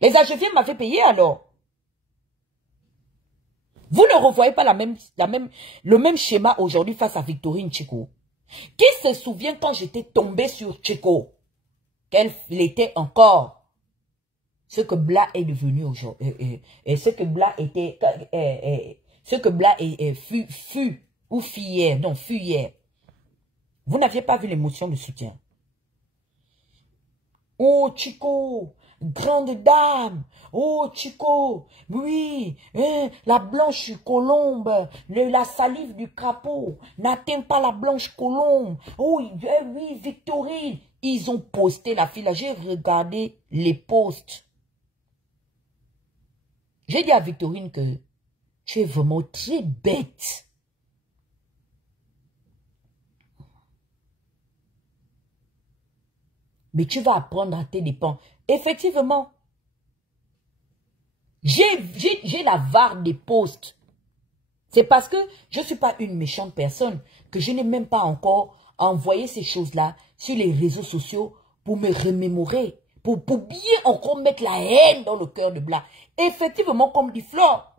Les Algériens m'avaient payé alors. Vous ne revoyez pas le même schéma aujourd'hui face à Victorine Tcheko. Qui se souvient quand j'étais tombé sur Tcheko? Qu'elle était encore ce que Bla est devenu aujourd'hui. Ce que Bla était... ce que Bla fut ou fut hier. Non, fut hier. Vous n'aviez pas vu l'émotion de soutien. Oh, Chico, grande dame. Oh, Chico, oui, la blanche colombe, la salive du crapaud n'atteint pas la blanche colombe. Oh, oui, Victorine. Ils ont posté la fille là. J'ai regardé les posts. J'ai dit à Victorine que tu es vraiment très bête. Mais tu vas apprendre à tes dépens. Effectivement, j'ai la VAR des posts. C'est parce que je ne suis pas une méchante personne que je n'ai même pas encore envoyé ces choses-là sur les réseaux sociaux pour me remémorer, pour bien encore mettre la haine dans le cœur de Bla. Effectivement, comme dit Flore,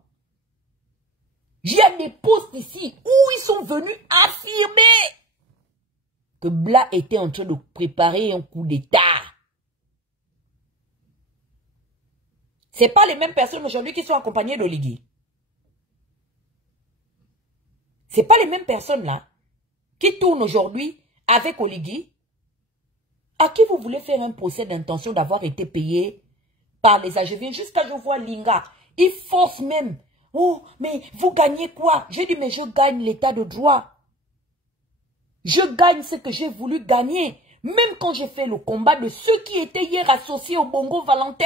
il y a des posts ici où ils sont venus affirmer que Bla était en train de préparer un coup d'État. Ce n'est pas les mêmes personnes aujourd'hui qui sont accompagnées d'Oligui. Ce n'est pas les mêmes personnes là qui tournent aujourd'hui avec Oligui. À qui vous voulez faire un procès d'intention d'avoir été payé par les Algériens jusqu'à je vois Linga. Il force même. Oh, mais vous gagnez quoi? J'ai dit, mais je gagne l'état de droit. Je gagne ce que j'ai voulu gagner. Même quand j'ai fait le combat de ceux qui étaient hier associés au Bongo Valentin.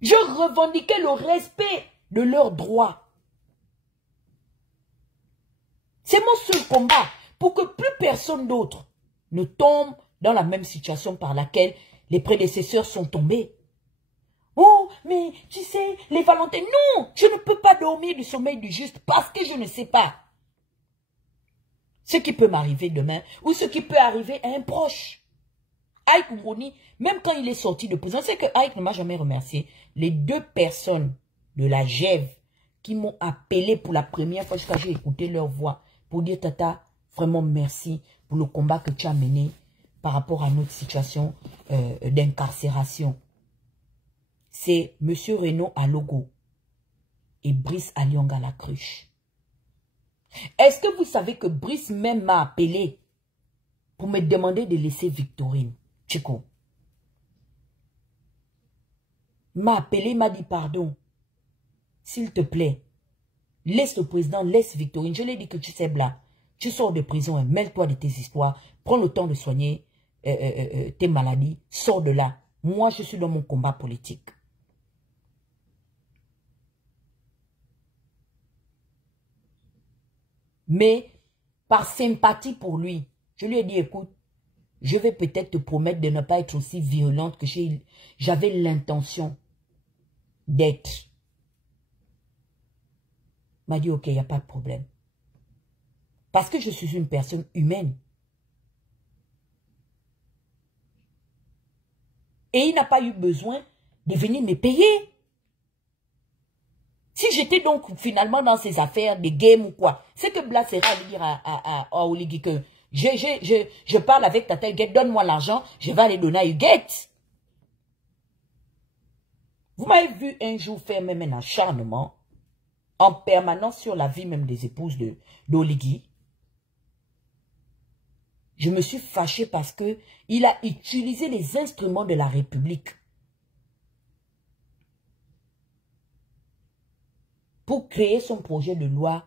Je revendiquais le respect de leurs droits. C'est mon seul combat pour que plus personne d'autre ne tombe dans la même situation par laquelle les prédécesseurs sont tombés. Oh, mais tu sais, les Valentins, non, je ne peux pas dormir du sommeil du juste parce que je ne sais pas ce qui peut m'arriver demain ou ce qui peut arriver à un proche. Ike Ngoni, même quand il est sorti de prison, c'est que Ike ne m'a jamais remercié. Les deux personnes de la GEV qui m'ont appelé pour la première fois jusqu'à j'ai écouté leur voix pour dire, Tata, vraiment merci pour le combat que tu as mené par rapport à notre situation d'incarcération. C'est M. Renaud Alogo et Brice Alionga la cruche. Est-ce que vous savez que Brice même m'a appelé pour me demander de laisser Victorine, Chico? Il m'a appelé, il m'a dit pardon. S'il te plaît, laisse le président, laisse Victorine. Je lui ai dit que tu sais, Bla, tu sors de prison, hein, mêle-toi de tes histoires, prends le temps de soigner tes maladies, sors de là. Moi, je suis dans mon combat politique. Mais, par sympathie pour lui, je lui ai dit, écoute, je vais peut-être te promettre de ne pas être aussi violente que j'avais l'intention d'être. Il m'a dit, ok, il n'y a pas de problème. Parce que je suis une personne humaine. Et il n'a pas eu besoin de venir me payer. Si j'étais donc finalement dans ces affaires de game ou quoi, c'est que Blas sera à dire à Oligui que je parle avec Tata Huguette, donne-moi l'argent, je vais aller donner à Huguette. Vous m'avez vu un jour faire même un acharnement en permanence sur la vie même des épouses d'Oligui. Je me suis fâché parce que il a utilisé les instruments de la République pour créer son projet de loi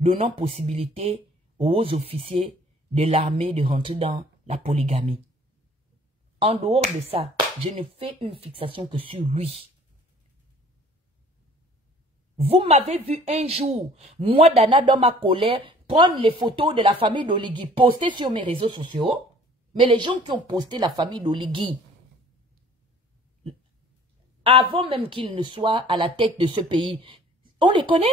donnant possibilité aux officiers de l'armée de rentrer dans la polygamie. En dehors de ça, je ne fais une fixation que sur lui. Vous m'avez vu un jour, moi Dana dans ma colère, prendre les photos de la famille d'Oligui, poster sur mes réseaux sociaux. Mais les gens qui ont posté la famille d'Oligui, avant même qu'ils ne soient à la tête de ce pays, on les connaît.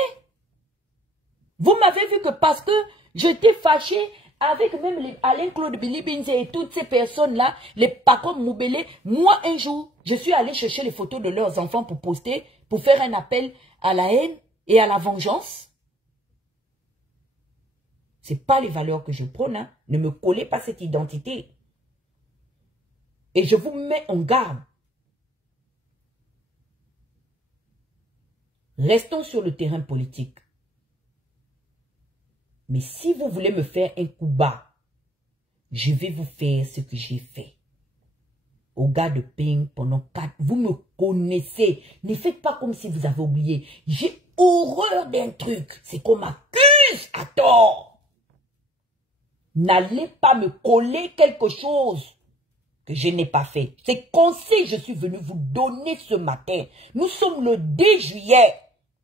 Vous m'avez vu que parce que j'étais fâché avec même Alain-Claude Bilibinze et toutes ces personnes-là, les Paco Moubele, moi un jour, je suis allé chercher les photos de leurs enfants pour poster, pour faire un appel à la haine et à la vengeance. Ce n'est pas les valeurs que je prône, hein. Ne me collez pas cette identité. Et je vous mets en garde. Restons sur le terrain politique. Mais si vous voulez me faire un coup bas, je vais vous faire ce que j'ai fait. Au gars de Ping pendant 4... Vous me connaissez. Ne faites pas comme si vous avez oublié. J'ai horreur d'un truc. C'est qu'on m'accuse à tort. N'allez pas me coller quelque chose que je n'ai pas fait. C'est conseil que je suis venu vous donner ce matin. Nous sommes le 2 juillet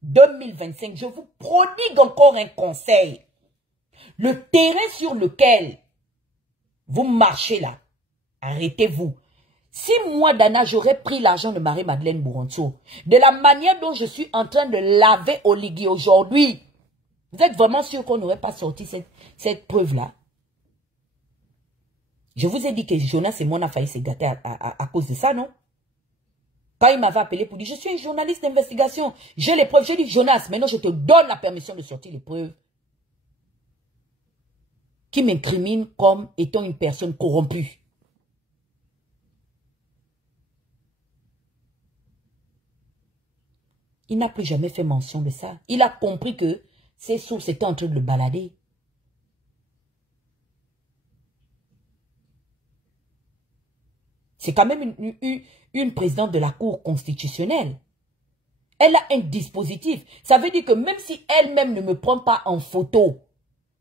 2025. Je vous prodigue encore un conseil. Le terrain sur lequel vous marchez là, arrêtez-vous. Si moi, Dana, j'aurais pris l'argent de Marie-Madeleine Bouronso, de la manière dont je suis en train de laver Oligui aujourd'hui, vous êtes vraiment sûr qu'on n'aurait pas sorti cette preuve-là? Je vous ai dit que Jonas et moi, on a failli se gâter à cause de ça, non? Quand il m'avait appelé pour dire, je suis un journaliste d'investigation, j'ai les preuves, j'ai dit, Jonas, maintenant je te donne la permission de sortir les preuves qui m'incriminent comme étant une personne corrompue. Il n'a plus jamais fait mention de ça. Il a compris que ses sources étaient en train de le balader. C'est quand même une présidente de la Cour constitutionnelle. Elle a un dispositif. Ça veut dire que même si elle-même ne me prend pas en photo,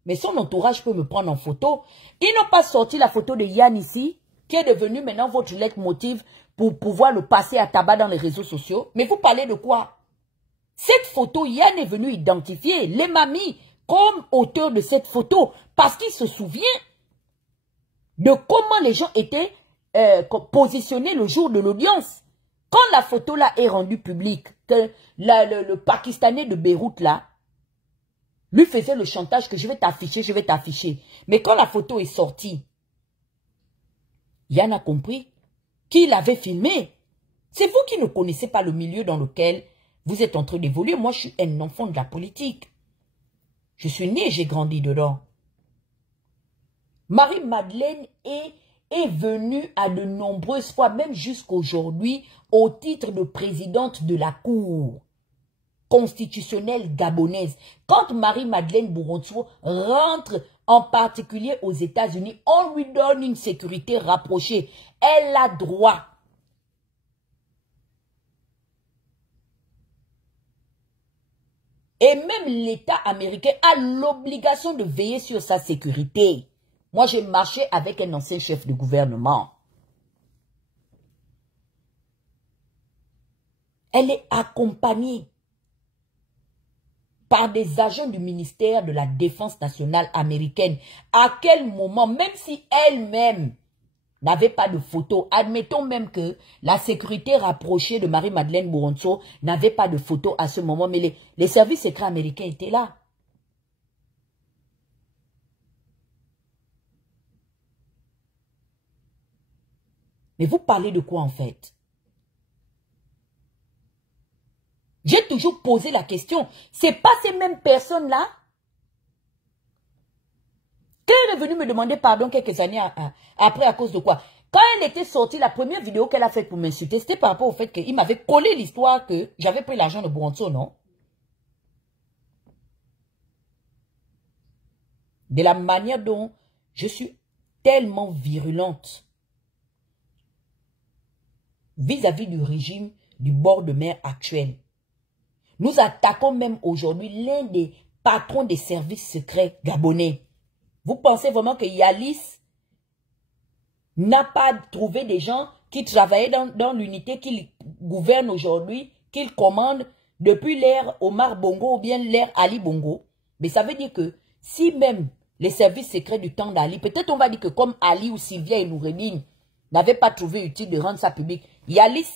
mais son entourage peut me prendre en photo, ils n'ont pas sorti la photo de Yann ici, qui est devenu maintenant votre leitmotiv pour pouvoir le passer à tabac dans les réseaux sociaux. Mais vous parlez de quoi? Cette photo, Yann est venu identifier les mamies comme auteur de cette photo parce qu'il se souvient de comment les gens étaient positionnés le jour de l'audience. Quand la photo là est rendue publique, que le Pakistanais de Beyrouth là, lui faisait le chantage que je vais t'afficher, je vais t'afficher. Mais quand la photo est sortie, Yann a compris qu'il avait filmé. C'est vous qui ne connaissez pas le milieu dans lequel vous êtes en train d'évoluer. Moi, je suis un enfant de la politique. Je suis né et j'ai grandi dedans. Marie-Madeleine est venue à de nombreuses fois, même jusqu'aujourd'hui, au titre de présidente de la Cour constitutionnelle gabonaise. Quand Marie-Madeleine Bourontsou rentre en particulier aux États-Unis, on lui donne une sécurité rapprochée. Elle a droit. Et même l'État américain a l'obligation de veiller sur sa sécurité. Moi, j'ai marché avec un ancien chef de gouvernement. Elle est accompagnée par des agents du ministère de la Défense nationale américaine. À quel moment, même si elle-même n'avait pas de photo, admettons même que la sécurité rapprochée de Marie-Madeleine Bourontsou n'avait pas de photo à ce moment, mais les services secrets américains étaient là. Mais vous parlez de quoi en fait? J'ai toujours posé la question. C'est pas ces mêmes personnes-là qu'elle est venue me demander pardon quelques années après à cause de quoi? Quand elle était sortie, la première vidéo qu'elle a faite pour m'insulter, c'était par rapport au fait qu'il m'avait collé l'histoire que j'avais pris l'argent de Bourontsou, non? De la manière dont je suis tellement virulente vis-à-vis du régime du bord de mer actuel. Nous attaquons même aujourd'hui l'un des patrons des services secrets gabonais. Vous pensez vraiment que Yalis n'a pas trouvé des gens qui travaillaient dans l'unité qu'il gouverne aujourd'hui, qu'il commande depuis l'ère Omar Bongo ou bien l'ère Ali Bongo? Mais ça veut dire que si même les services secrets du temps d'Ali, peut-être on va dire que comme Ali ou Sylvia et Noureddine n'avaient pas trouvé utile de rendre ça public, Yalis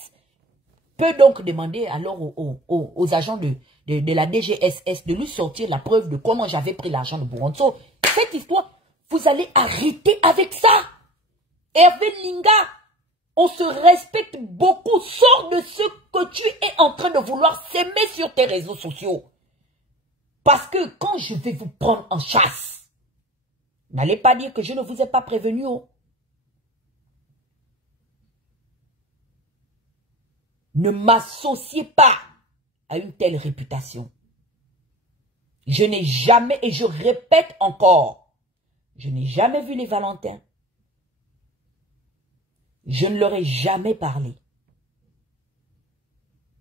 peut donc demander alors aux agents de la DGSS de lui sortir la preuve de comment j'avais pris l'argent de Bourontsou. Cette histoire, vous allez arrêter avec ça. Hervé Linga, on se respecte beaucoup. Sors de ce que tu es en train de vouloir s'aimer sur tes réseaux sociaux. Parce que quand je vais vous prendre en chasse, n'allez pas dire que je ne vous ai pas prévenu. Oh. Ne m'associez pas à une telle réputation. Je n'ai jamais, et je répète encore, je n'ai jamais vu les Valentins. Je ne leur ai jamais parlé.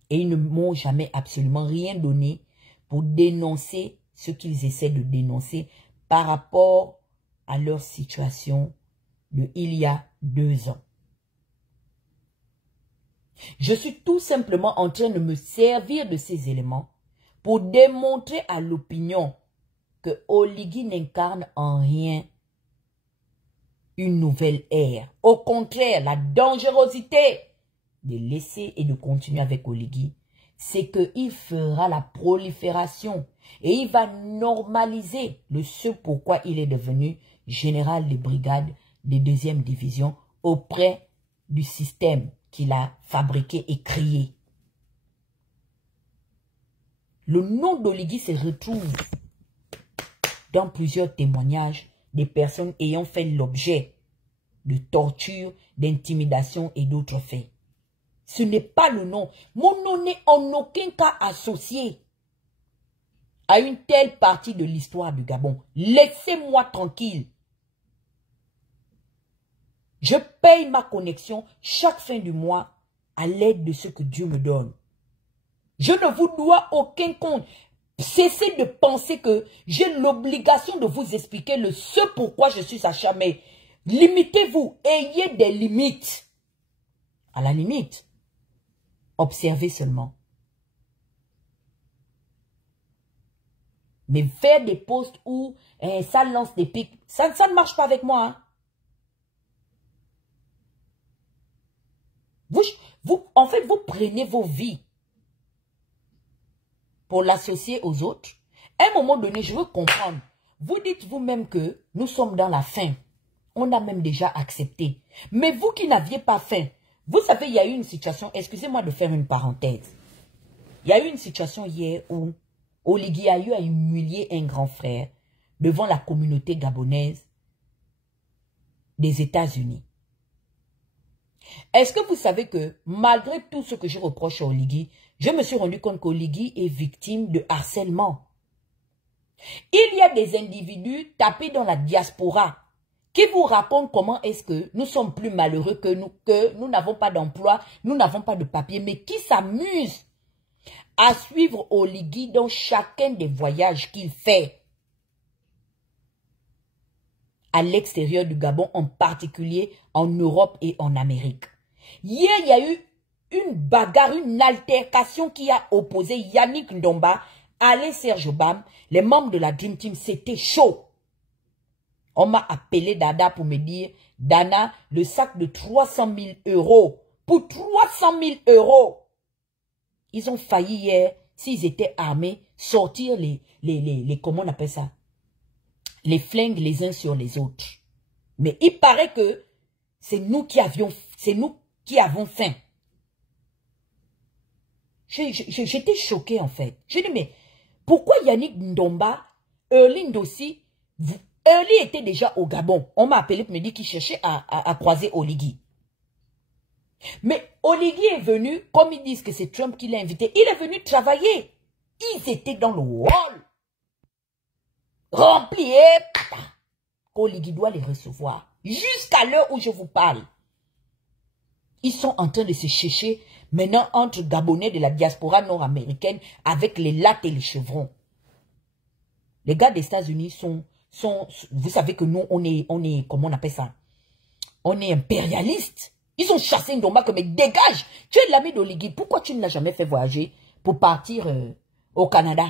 Et ils ne m'ont jamais absolument rien donné pour dénoncer ce qu'ils essaient de dénoncer par rapport à leur situation de il y a 2 ans. Je suis tout simplement en train de me servir de ces éléments pour démontrer à l'opinion que Oligui n'incarne en rien une nouvelle ère. Au contraire, la dangerosité de laisser et de continuer avec Oligui, c'est qu'il fera la prolifération et il va normaliser ce pourquoi il est devenu général de brigade de 2e division auprès du système qu'il a fabriqué et créé. Le nom d'Oligui se retrouve dans plusieurs témoignages des personnes ayant fait l'objet de torture, d'intimidation et d'autres faits. Ce n'est pas le nom. Mon nom n'est en aucun cas associé à une telle partie de l'histoire du Gabon. Laissez-moi tranquille. Je paye ma connexion chaque fin du mois à l'aide de ce que Dieu me donne. Je ne vous dois aucun compte. Cessez de penser que j'ai l'obligation de vous expliquer ce pourquoi je suis à Chamé. Limitez-vous, ayez des limites. À la limite, observez seulement. Mais faire des posts où ça lance des pics, ça ne marche pas avec moi. Hein. En fait, vous prenez vos vies pour l'associer aux autres. À un moment donné, je veux comprendre. Vous dites vous-même que nous sommes dans la fin. On a même déjà accepté. Mais vous qui n'aviez pas faim, vous savez, il y a eu une situation, excusez-moi de faire une parenthèse. Il y a eu une situation hier où Oligui a eu à humilier un grand frère devant la communauté gabonaise des États-Unis. Est-ce que vous savez que malgré tout ce que je reproche à Oligui, je me suis rendu compte qu'Oligui est victime de harcèlement. Il y a des individus tapés dans la diaspora qui vous racontent comment est-ce que nous sommes plus malheureux que nous n'avons pas d'emploi, nous n'avons pas de papier, mais qui s'amusent à suivre Oligui dans chacun des voyages qu'il fait à l'extérieur du Gabon, en particulier en Europe et en Amérique. Hier, il y a eu une bagarre, une altercation qui a opposé Yannick Ndomba, Alain Serge Obam, les membres de la Dream Team. C'était chaud. On m'a appelé Dada pour me dire, Dana, le sac de 300 000 euros, pour 300 000 euros. Ils ont failli hier, s'ils étaient armés, sortir comment on appelle ça? Les flingues les uns sur les autres. Mais il paraît que c'est nous qui avons faim. J'étais choquée en fait. J'ai dit, mais pourquoi Yannick Ndomba, Erling aussi, Erling était déjà au Gabon. On m'a appelé pour me dire qu'il cherchait à croiser Oligui. Mais Oligui est venu, comme ils disent que c'est Trump qui l'a invité, il est venu travailler. Ils étaient dans le hall. Remplis, Oligui doit les recevoir. Jusqu'à l'heure où je vous parle. Ils sont en train de se chercher maintenant entre Gabonais de la diaspora nord-américaine avec les lattes et les chevrons. Les gars des États-Unis sont, vous savez que nous, on est, comment on appelle ça? On est impérialistes. Ils ont chassé Ndomba comme dégage. Tu es l'ami d'Oligui. Pourquoi tu ne l'as jamais fait voyager pour partir au Canada?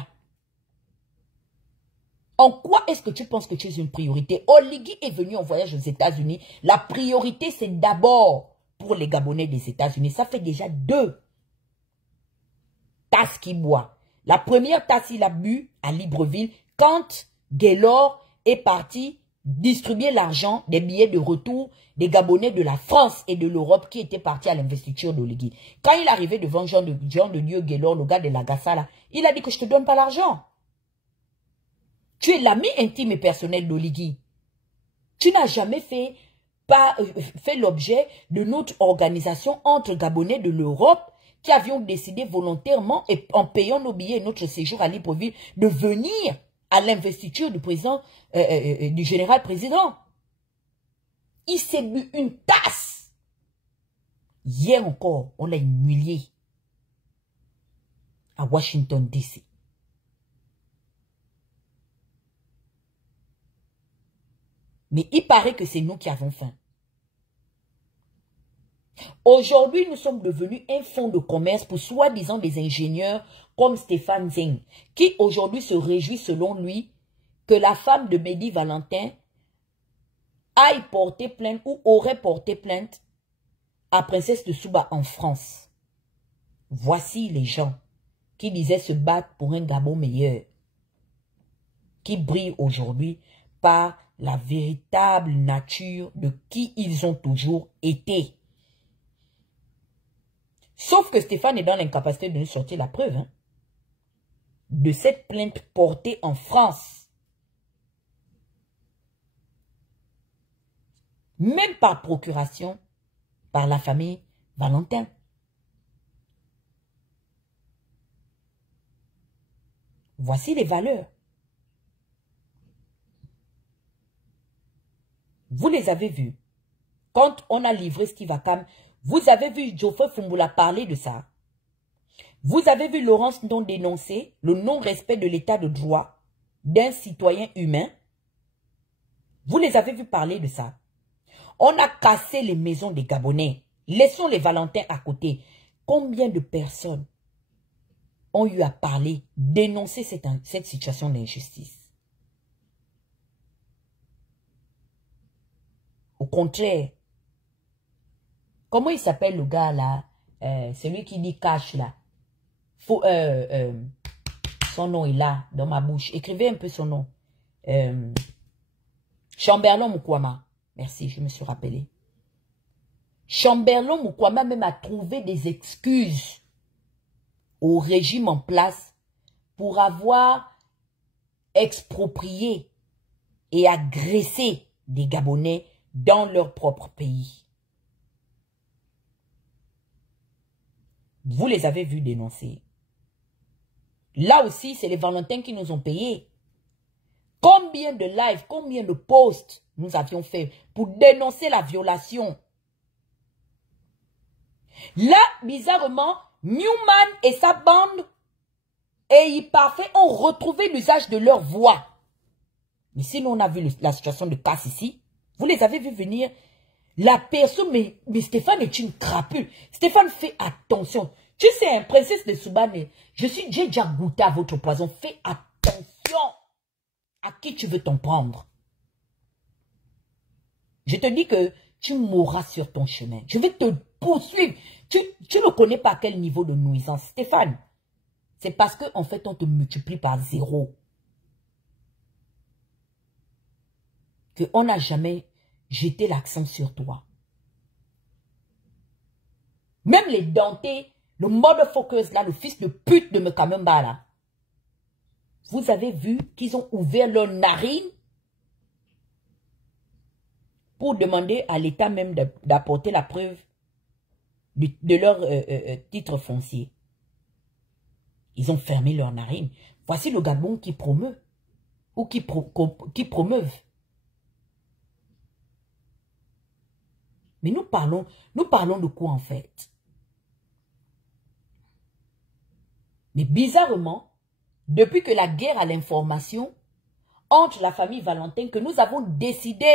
En quoi est-ce que tu penses que tu es une priorité? Oligui est venu en voyage aux États-Unis. La priorité, c'est d'abord pour les Gabonais des États-Unis. Ça fait déjà 2 tasses qu'il boit. La première tasse, il a bu à Libreville quand Gaylor est parti distribuer l'argent des billets de retour des Gabonais de la France et de l'Europe qui étaient partis à l'investiture d'Oligui. Quand il est arrivé devant Jean de Dieu Gaylor, le gars de la Gassala, il a dit que je ne te donne pas l'argent. Tu es l'ami intime et personnel d'Oligui. Tu n'as jamais fait l'objet de notre organisation entre Gabonais de l'Europe qui avions décidé volontairement et en payant nos billets et notre séjour à Libreville de venir à l'investiture du président, du général président. Il s'est bu une tasse. Hier encore, on l'a humilié à Washington, D.C. Mais il paraît que c'est nous qui avons faim. Aujourd'hui, nous sommes devenus un fonds de commerce pour soi-disant des ingénieurs comme Stéphane Zeng, qui aujourd'hui se réjouit selon lui que la femme de Mehdi Valentin aille porter plainte ou aurait porté plainte à Princesse de Souba en France. Voici les gens qui disaient se battre pour un Gabon meilleur, qui brillent aujourd'hui par la véritable nature de qui ils ont toujours été. Sauf que Stéphane est dans l'incapacité de nous sortir la preuve de cette plainte portée en France. Même par procuration, par la famille Valentin. Voici les valeurs. Vous les avez vues. Quand on a livré Steve Akam, vous avez vu Geoffrey Fumboula parler de ça. Vous avez vu Laurence Ndon dénoncer le non-respect de l'état de droit d'un citoyen humain. Vous les avez vus parler de ça. On a cassé les maisons des Gabonais. Laissons les Valentins à côté. Combien de personnes ont eu à parler, dénoncer cette situation d'injustice? Au contraire, comment il s'appelle le gars là, celui qui dit cash là? Son nom est là, dans ma bouche. Écrivez un peu son nom. Chamberlain Mukwama. Merci, je me suis rappelé. Chamberlain Mukwama même a trouvé des excuses au régime en place pour avoir exproprié et agressé des Gabonais dans leur propre pays. Vous les avez vus dénoncer. Là aussi, c'est les Valentins qui nous ont payés. Combien de lives, combien de posts nous avions fait pour dénoncer la violation. Là, bizarrement, Newman et sa bande et Hyparfait ont retrouvé l'usage de leur voix. Mais sinon, on a vu la situation de casse ici. Vous les avez vu venir. La personne, mais Stéphane est une crapule. Stéphane, fais attention. Tu sais, hein, princesse de Soubane, j'ai déjà goûté à votre poison. Fais attention à qui tu veux t'en prendre. Je te dis que tu mourras sur ton chemin. Je vais te poursuivre. Tu ne connais pas à quel niveau de nuisance. Stéphane, c'est parce qu'en fait, on te multiplie par 0. Qu'on n'a jamais jeté l'accent sur toi. Même les dentés, le motherfuckers là, le fils de pute de Mekamemba là. Vous avez vu qu'ils ont ouvert leur narine pour demander à l'État même d'apporter la preuve de leur titre foncier. Ils ont fermé leur narine. Voici le Gabon qui promeut ou qui promeuvent. Mais nous parlons de quoi en fait? Mais bizarrement, depuis que la guerre à l'information entre la famille Valentin, que nous avons décidé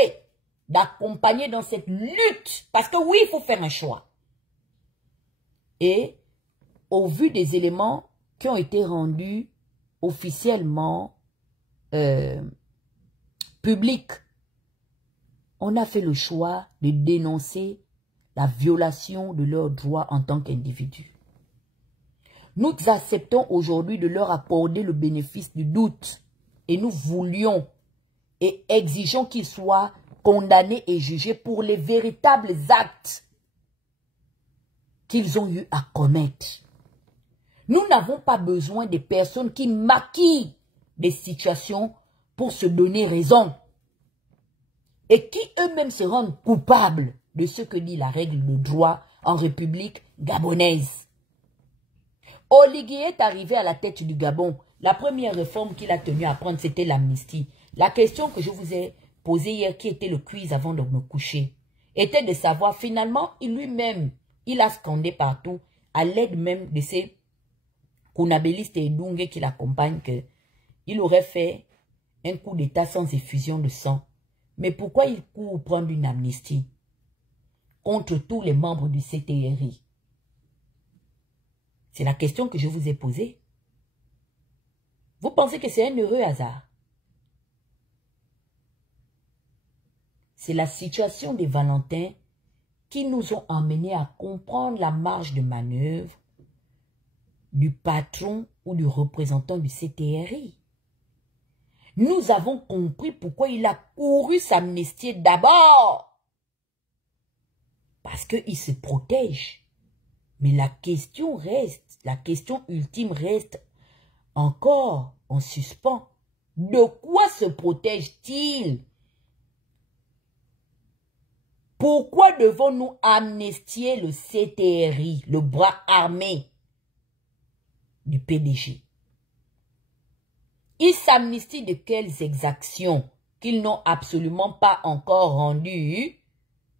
d'accompagner dans cette lutte, parce que oui, il faut faire un choix. Et au vu des éléments qui ont été rendus officiellement publics, on a fait le choix de dénoncer la violation de leurs droits en tant qu'individus. Nous acceptons aujourd'hui de leur accorder le bénéfice du doute et nous voulions et exigeons qu'ils soient condamnés et jugés pour les véritables actes qu'ils ont eu à commettre. Nous n'avons pas besoin de personnes qui maquillent des situations pour se donner raison et qui eux-mêmes se rendent coupables de ce que dit la règle de droit en République gabonaise. Oligui est arrivé à la tête du Gabon. La première réforme qu'il a tenu à prendre, c'était l'amnistie. La question que je vous ai posée hier, qui était le quiz avant de me coucher, était de savoir finalement, lui-même, il a scandé partout, à l'aide même de ces Kounabélistes et Dungue qui l'accompagnent, qu'il aurait fait un coup d'état sans effusion de sang. Mais pourquoi il court prendre une amnistie contre tous les membres du CTRI? C'est la question que je vous ai posée. Vous pensez que c'est un heureux hasard? C'est la situation des Valentins qui nous ont amenés à comprendre la marge de manœuvre du patron ou du représentant du CTRI. Nous avons compris pourquoi il a couru s'amnistier d'abord. Parce qu'il se protège. Mais la question reste, la question ultime reste encore en suspens. De quoi se protège-t-il? Pourquoi devons-nous amnistier le CTRI, le bras armé du PDG? Il s'amnistie de quelles exactions qu'ils n'ont absolument pas encore rendues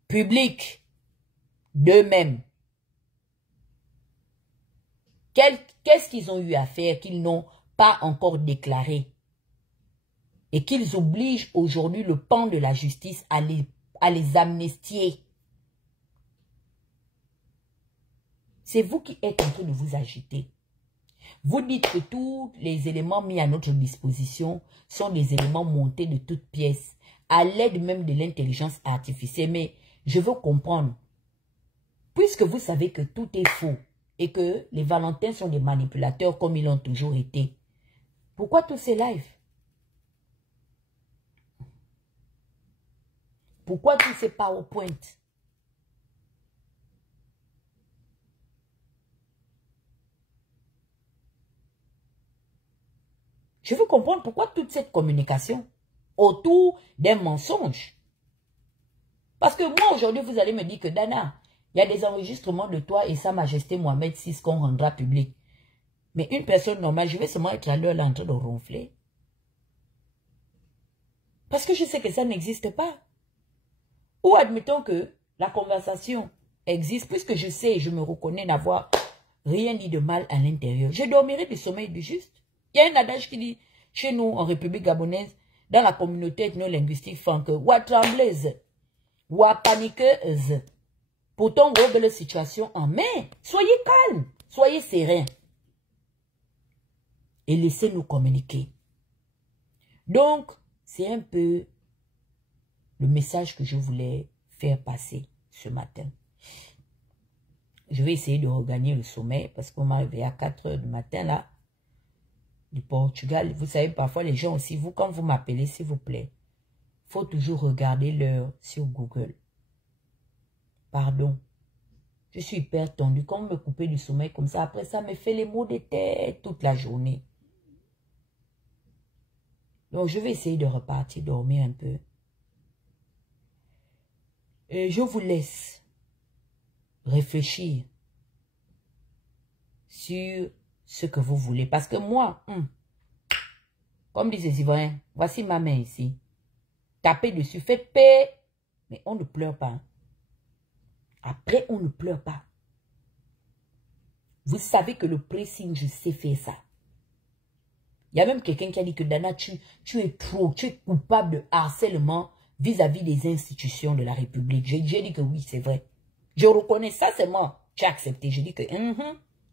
publiques d'eux-mêmes? Qu'est-ce qu'ils ont eu à faire qu'ils n'ont pas encore déclaré? Et qu'ils obligent aujourd'hui le pan de la justice à les amnistier. C'est vous qui êtes en train de vous agiter. Vous dites que tous les éléments mis à notre disposition sont des éléments montés de toutes pièces, à l'aide même de l'intelligence artificielle. Mais je veux comprendre, puisque vous savez que tout est faux, et que les Valentins sont des manipulateurs comme ils l'ont toujours été, pourquoi tous ces lives? Pourquoi tous ces PowerPoint? Je veux comprendre pourquoi toute cette communication autour d'un mensonge. Parce que moi, aujourd'hui, vous allez me dire que Dana, il y a des enregistrements de toi et Sa Majesté Mohamed VI qu'on rendra public. Mais une personne normale, je vais seulement être à l'heure là en train de ronfler. Parce que je sais que ça n'existe pas. Ou admettons que la conversation existe, puisque je sais et je me reconnais n'avoir rien dit de mal à l'intérieur. Je dormirai du sommeil du juste. Il y a un adage qui dit, chez nous, en République gabonaise, dans la communauté ethno-linguistique franque, wa trembleuse, wa paniqueuse. Pourtant, vous avez la situation en main. Soyez calme, soyez serein. Et laissez-nous communiquer. Donc, c'est un peu le message que je voulais faire passer ce matin. Je vais essayer de regagner le sommeil parce qu'on m'a réveillé à 4 h du matin là, du Portugal. Vous savez, parfois les gens aussi, vous, quand vous m'appelez, s'il vous plaît, il faut toujours regarder l'heure sur Google. Pardon. Je suis hyper tendue. Quand vous me coupez du sommeil comme ça, après ça me fait les maux de tête toute la journée. Donc, je vais essayer de repartir, dormir un peu. Et je vous laisse réfléchir sur ce que vous voulez. Parce que moi, comme disent les Ivoiriens, voici ma main ici. Tapez dessus, faites paix. Mais on ne pleure pas. Après, on ne pleure pas. Vous savez que le pressing, je sais faire ça. Il y a même quelqu'un qui a dit que Dana, tu es coupable de harcèlement vis-à-vis des institutions de la République. J'ai dit que oui, c'est vrai. Je reconnais ça, c'est moi. J'ai accepté. Je dis que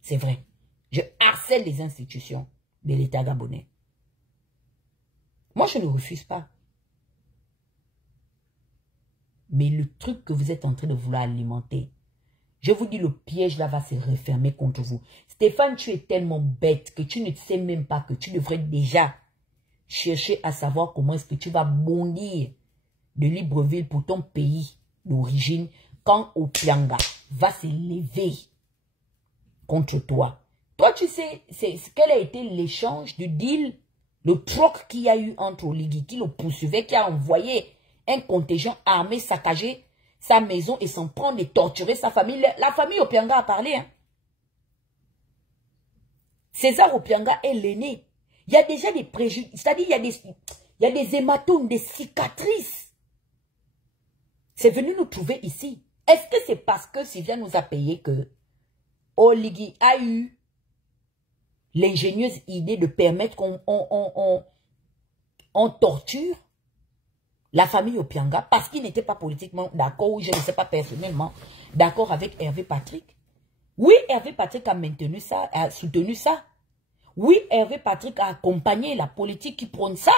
c'est vrai. Je harcèle les institutions de l'État gabonais. Moi, je ne refuse pas. Mais le truc que vous êtes en train de vouloir alimenter, je vous dis, le piège là va se refermer contre vous. Stéphane, tu es tellement bête que tu ne sais même pas que tu devrais déjà chercher à savoir comment est-ce que tu vas bondir de Libreville pour ton pays d'origine quand Opianga va se lever contre toi. Toi, tu sais quel a été l'échange du deal, le troc qu'il y a eu entre Oligui qui le poursuivait, qui a envoyé un contingent armé saccager sa maison et s'en prendre et torturer sa famille. La famille Opianga a parlé. Hein. César Opianga est l'aîné. Il y a déjà des préjudices, c'est-à-dire il y a des hématomes, des cicatrices. C'est venu nous trouver ici. Est-ce que c'est parce que Sylvia nous a payé que Oligui a eu l'ingénieuse idée de permettre qu'on torture la famille Opianga parce qu'il n'était pas politiquement d'accord ou je ne sais pas personnellement d'accord avec Hervé Patrick? Oui, Hervé Patrick a maintenu ça, a soutenu ça. Oui, Hervé Patrick a accompagné la politique qui prône ça.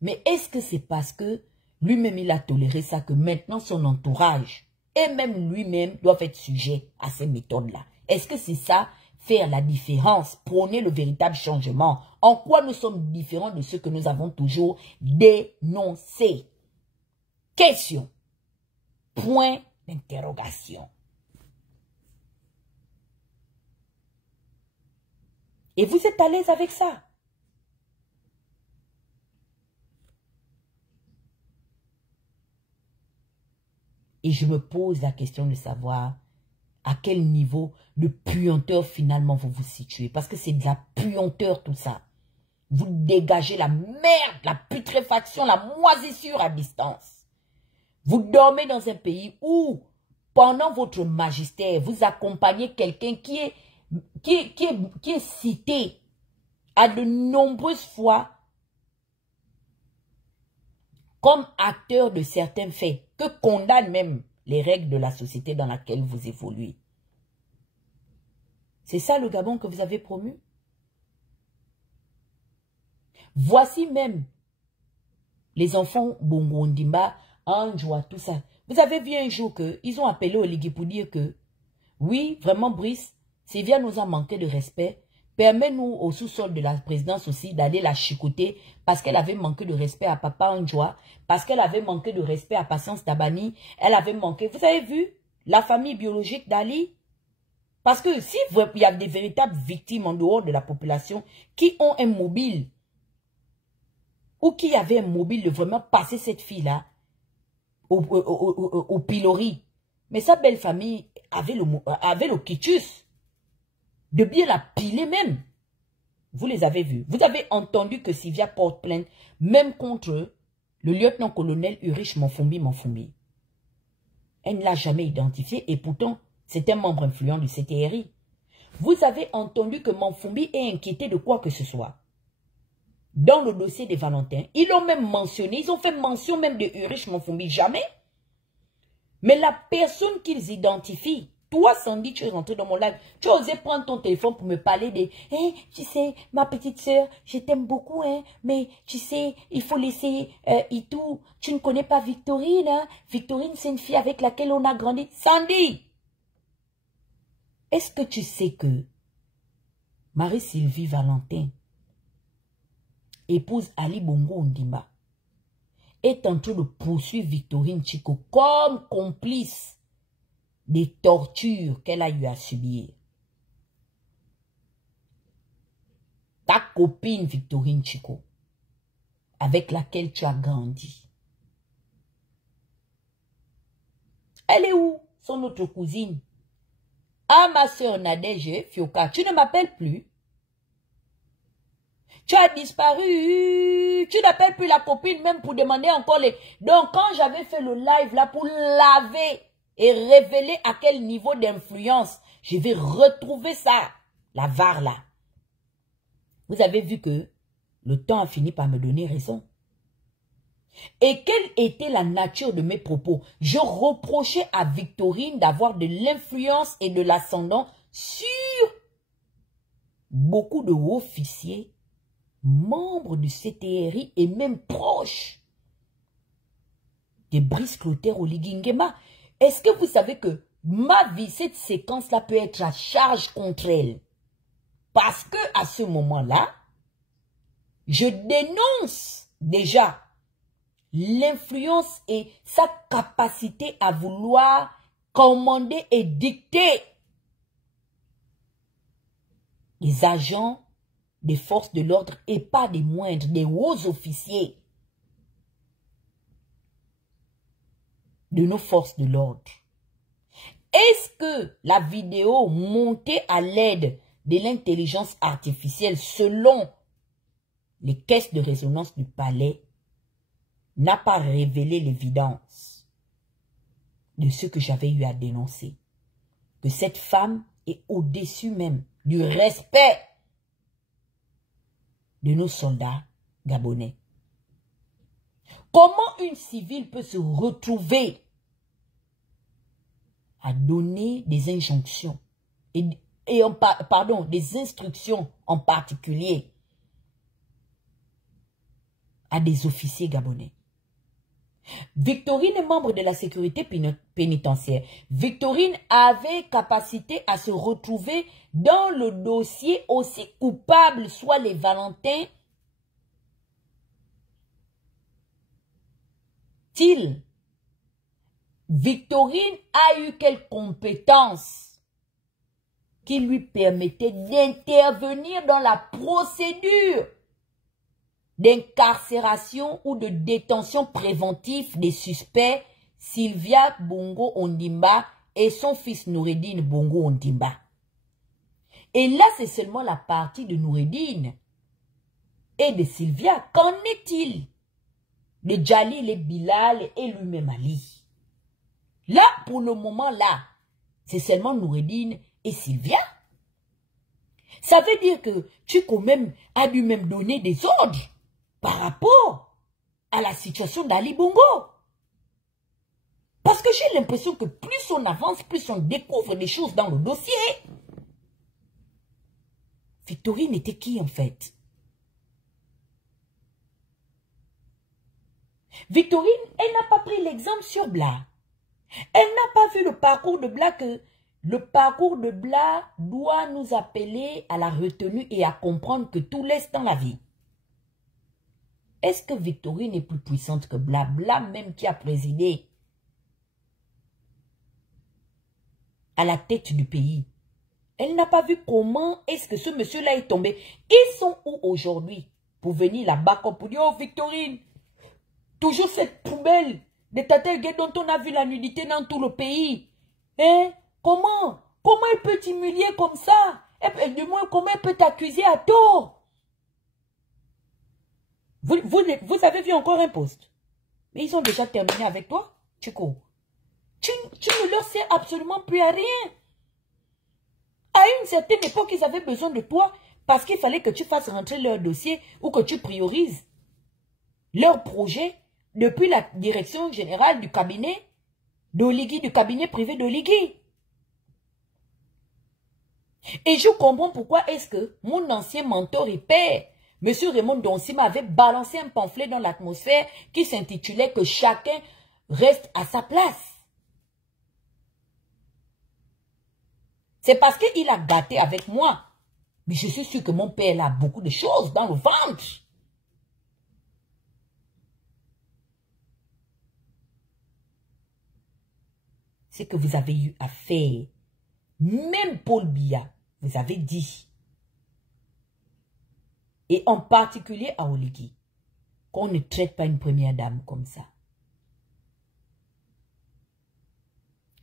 Mais est-ce que c'est parce que lui-même il a toléré ça que maintenant son entourage et même lui-même doivent être sujets à ces méthodes-là? Est-ce que c'est ça, faire la différence, prôner le véritable changement? En quoi nous sommes différents de ceux que nous avons toujours dénoncés? Question. Point d'interrogation. Et vous êtes à l'aise avec ça? Et je me pose la question de savoir à quel niveau de puanteur finalement vous vous situez. Parce que c'est de la puanteur tout ça. Vous dégagez la merde, la putréfaction, la moisissure à distance. Vous dormez dans un pays où, pendant votre magistère, vous accompagnez quelqu'un qui est cité à de nombreuses fois comme acteur de certains faits, que condamnent même les règles de la société dans laquelle vous évoluez. C'est ça le Gabon que vous avez promu? Voici même les enfants Bongo Ndimba, Anjoua, tout ça. Vous avez vu un jour qu'ils ont appelé Oligui pour dire que, oui, vraiment Brice, Sylvia nous a manqué de respect. Permets-nous au sous-sol de la présidence aussi d'aller la chicoter parce qu'elle avait manqué de respect à Papa Anjoua, parce qu'elle avait manqué de respect à Patience Tabani, elle avait manqué, vous avez vu, la famille biologique d'Ali. Parce que si il y a des véritables victimes en dehors de la population qui ont un mobile, ou qui avait un mobile de vraiment passer cette fille-là, au pilori. Mais sa belle famille avait le quitus de bien la piler même. Vous les avez vus. Vous avez entendu que Sylvia porte plainte même contre le lieutenant-colonel Ulrich Monfumbi. Elle ne l'a jamais identifié et pourtant, c'est un membre influent du CTRI. Vous avez entendu que Monfumbi est inquiété de quoi que ce soit. Dans le dossier des Valentins, ils l'ont même mentionné, ils ont fait mention même de Ulrich Monfumbi, jamais. Mais la personne qu'ils identifient, toi Sandy, tu es rentré dans mon live, tu as osé prendre ton téléphone pour me parler de tu sais, ma petite soeur, je t'aime beaucoup, hein, mais tu sais, il faut laisser Itou, tu ne connais pas Victorine, hein? Victorine, c'est une fille avec laquelle on a grandi. Sandy, est-ce que tu sais que Marie-Sylvie Valentin, épouse Ali Bongo Ondimba, est en train de poursuivre Victorine Chico comme complice des tortures qu'elle a eu à subir. Ta copine Victorine Chico, avec laquelle tu as grandi. Elle est où? Son autre cousine. Ah, ma soeur Nadège Fioka, tu ne m'appelles plus. Tu as disparu. Tu n'appelles plus la copine même pour demander encore les... Donc, quand j'avais fait le live là pour laver et révéler à quel niveau d'influence je vais retrouver ça, la VAR là. Vous avez vu que le temps a fini par me donner raison. Et quelle était la nature de mes propos? Je reprochais à Victorine d'avoir de l'influence et de l'ascendant sur beaucoup de hauts officiers, membres du CTRI et même proches de Brice Clotaire Oligingema. Est-ce que vous savez que ma vie, cette séquence-là peut être à charge contre elle? Parce que à ce moment-là, je dénonce déjà l'influence et sa capacité à vouloir commander et dicter les agents des forces de l'ordre et pas des moindres, des hauts officiers de nos forces de l'ordre. Est-ce que la vidéo montée à l'aide de l'intelligence artificielle selon les caisses de résonance du palais n'a pas révélé l'évidence de ce que j'avais eu à dénoncer? Que cette femme est au-dessus même du respect de nos soldats gabonais. Comment une civile peut se retrouver à donner des injonctions des instructions en particulier à des officiers gabonais? Victorine est membre de la sécurité pénitentiaire. Victorine avait capacité à se retrouver dans le dossier aussi coupable, soit les Valentins, Victorine a eu quelle compétence qui lui permettait d'intervenir dans la procédure d'incarcération ou de détention préventive des suspects Sylvia Bongo Ondimba et son fils Noureddine Bongo Ondimba. Et là, c'est seulement la partie de Noureddine et de Sylvia. Qu'en est-il de Djalil et Bilal et lui-même Ali? Là, pour le moment, là, c'est seulement Noureddine et Sylvia. Ça veut dire que Chico même a dû même donner des ordres par rapport à la situation d'Ali Bongo. Parce que j'ai l'impression que plus on avance, plus on découvre des choses dans le dossier. Victorine était qui en fait? Victorine, elle n'a pas pris l'exemple sur Bla. Elle n'a pas vu le parcours de Bla, que le parcours de Bla doit nous appeler à la retenue et à comprendre que tout laisse dans la vie. Est-ce que Victorine est plus puissante que Bla? Bla même qui a présidé à la tête du pays. Elle n'a pas vu comment est-ce que ce monsieur-là est tombé. Ils sont où aujourd'hui pour venir là-bas pour dire, oh Victorine, toujours cette poubelle de Tata Huguette dont on a vu la nudité dans tout le pays. Hein? Comment elle peut t'humilier comme ça? Du moins, comment elle peut t'accuser à tort? Vous avez vu encore un poste. Mais ils ont déjà terminé avec toi, Chico. Tu ne leur sers absolument plus à rien. À une certaine époque, ils avaient besoin de toi parce qu'il fallait que tu fasses rentrer leur dossier ou que tu priorises leur projet depuis la direction générale du cabinet d'Oligui, du cabinet privé d'Oligui. Et je comprends pourquoi est-ce que mon ancien mentor et père, M. Raymond Donsi, m'avait balancé un pamphlet dans l'atmosphère qui s'intitulait « Que chacun reste à sa place ». C'est parce qu'il a gâté avec moi. Mais je suis sûr que mon père a beaucoup de choses dans le ventre. C'est que vous avez eu à faire. Même Paul Biya, vous avez dit. Et en particulier à Oligui, qu'on ne traite pas une première dame comme ça.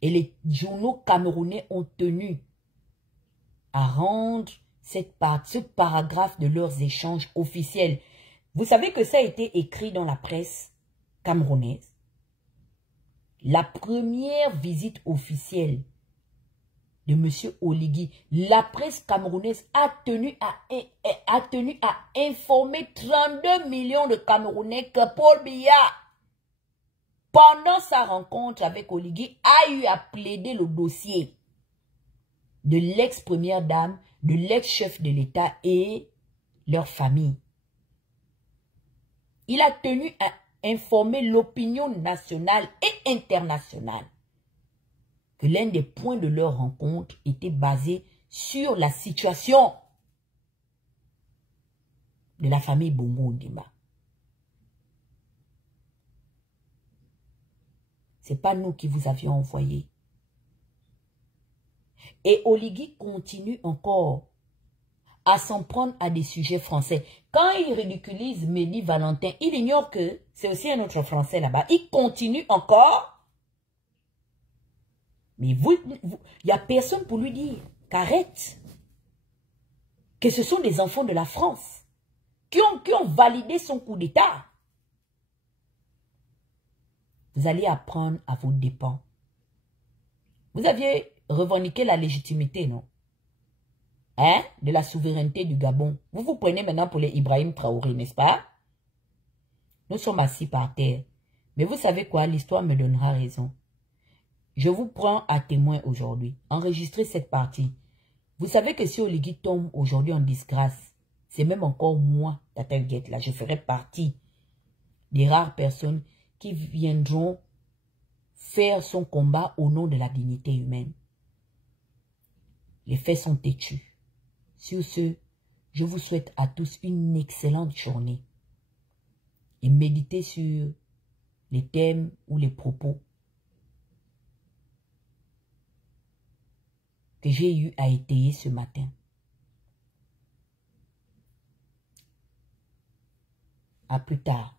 Et les journaux camerounais ont tenu à rendre ce paragraphe de leurs échanges officiels. Vous savez que ça a été écrit dans la presse camerounaise. La première visite officielle de M. Oligui, la presse camerounaise a tenu à informer 32 millions de Camerounais que Paul Biya, pendant sa rencontre avec Oligui, a eu à plaider le dossier de l'ex-première dame, de l'ex-chef de l'État et leur famille. Il a tenu à informer l'opinion nationale et internationale que l'un des points de leur rencontre était basé sur la situation de la famille Bongo Ondimba. Ce n'est pas nous qui vous avions envoyé. Et Oligui continue encore à s'en prendre à des sujets français. Quand il ridiculise Mehdi Valentin, il ignore que c'est aussi un autre Français là-bas. Il continue encore. Mais il n'y a personne pour lui dire qu'arrête. Que ce sont des enfants de la France qui ont validé son coup d'État. Vous allez apprendre à vos dépens. Vous aviez revendiqué la légitimité, non? Hein? De la souveraineté du Gabon. Vous vous prenez maintenant pour les Ibrahim Traoré, n'est-ce pas? Nous sommes assis par terre. Mais vous savez quoi? L'histoire me donnera raison. Je vous prends à témoin aujourd'hui. Enregistrez cette partie. Vous savez que si Oligui tombe aujourd'hui en disgrâce, c'est même encore moi, Tata Huguette, là, je ferai partie des rares personnes qui viendront faire son combat au nom de la dignité humaine. Les faits sont têtus. Sur ce, je vous souhaite à tous une excellente journée. Et méditez sur les thèmes ou les propos que j'ai eu à étayer ce matin. À plus tard.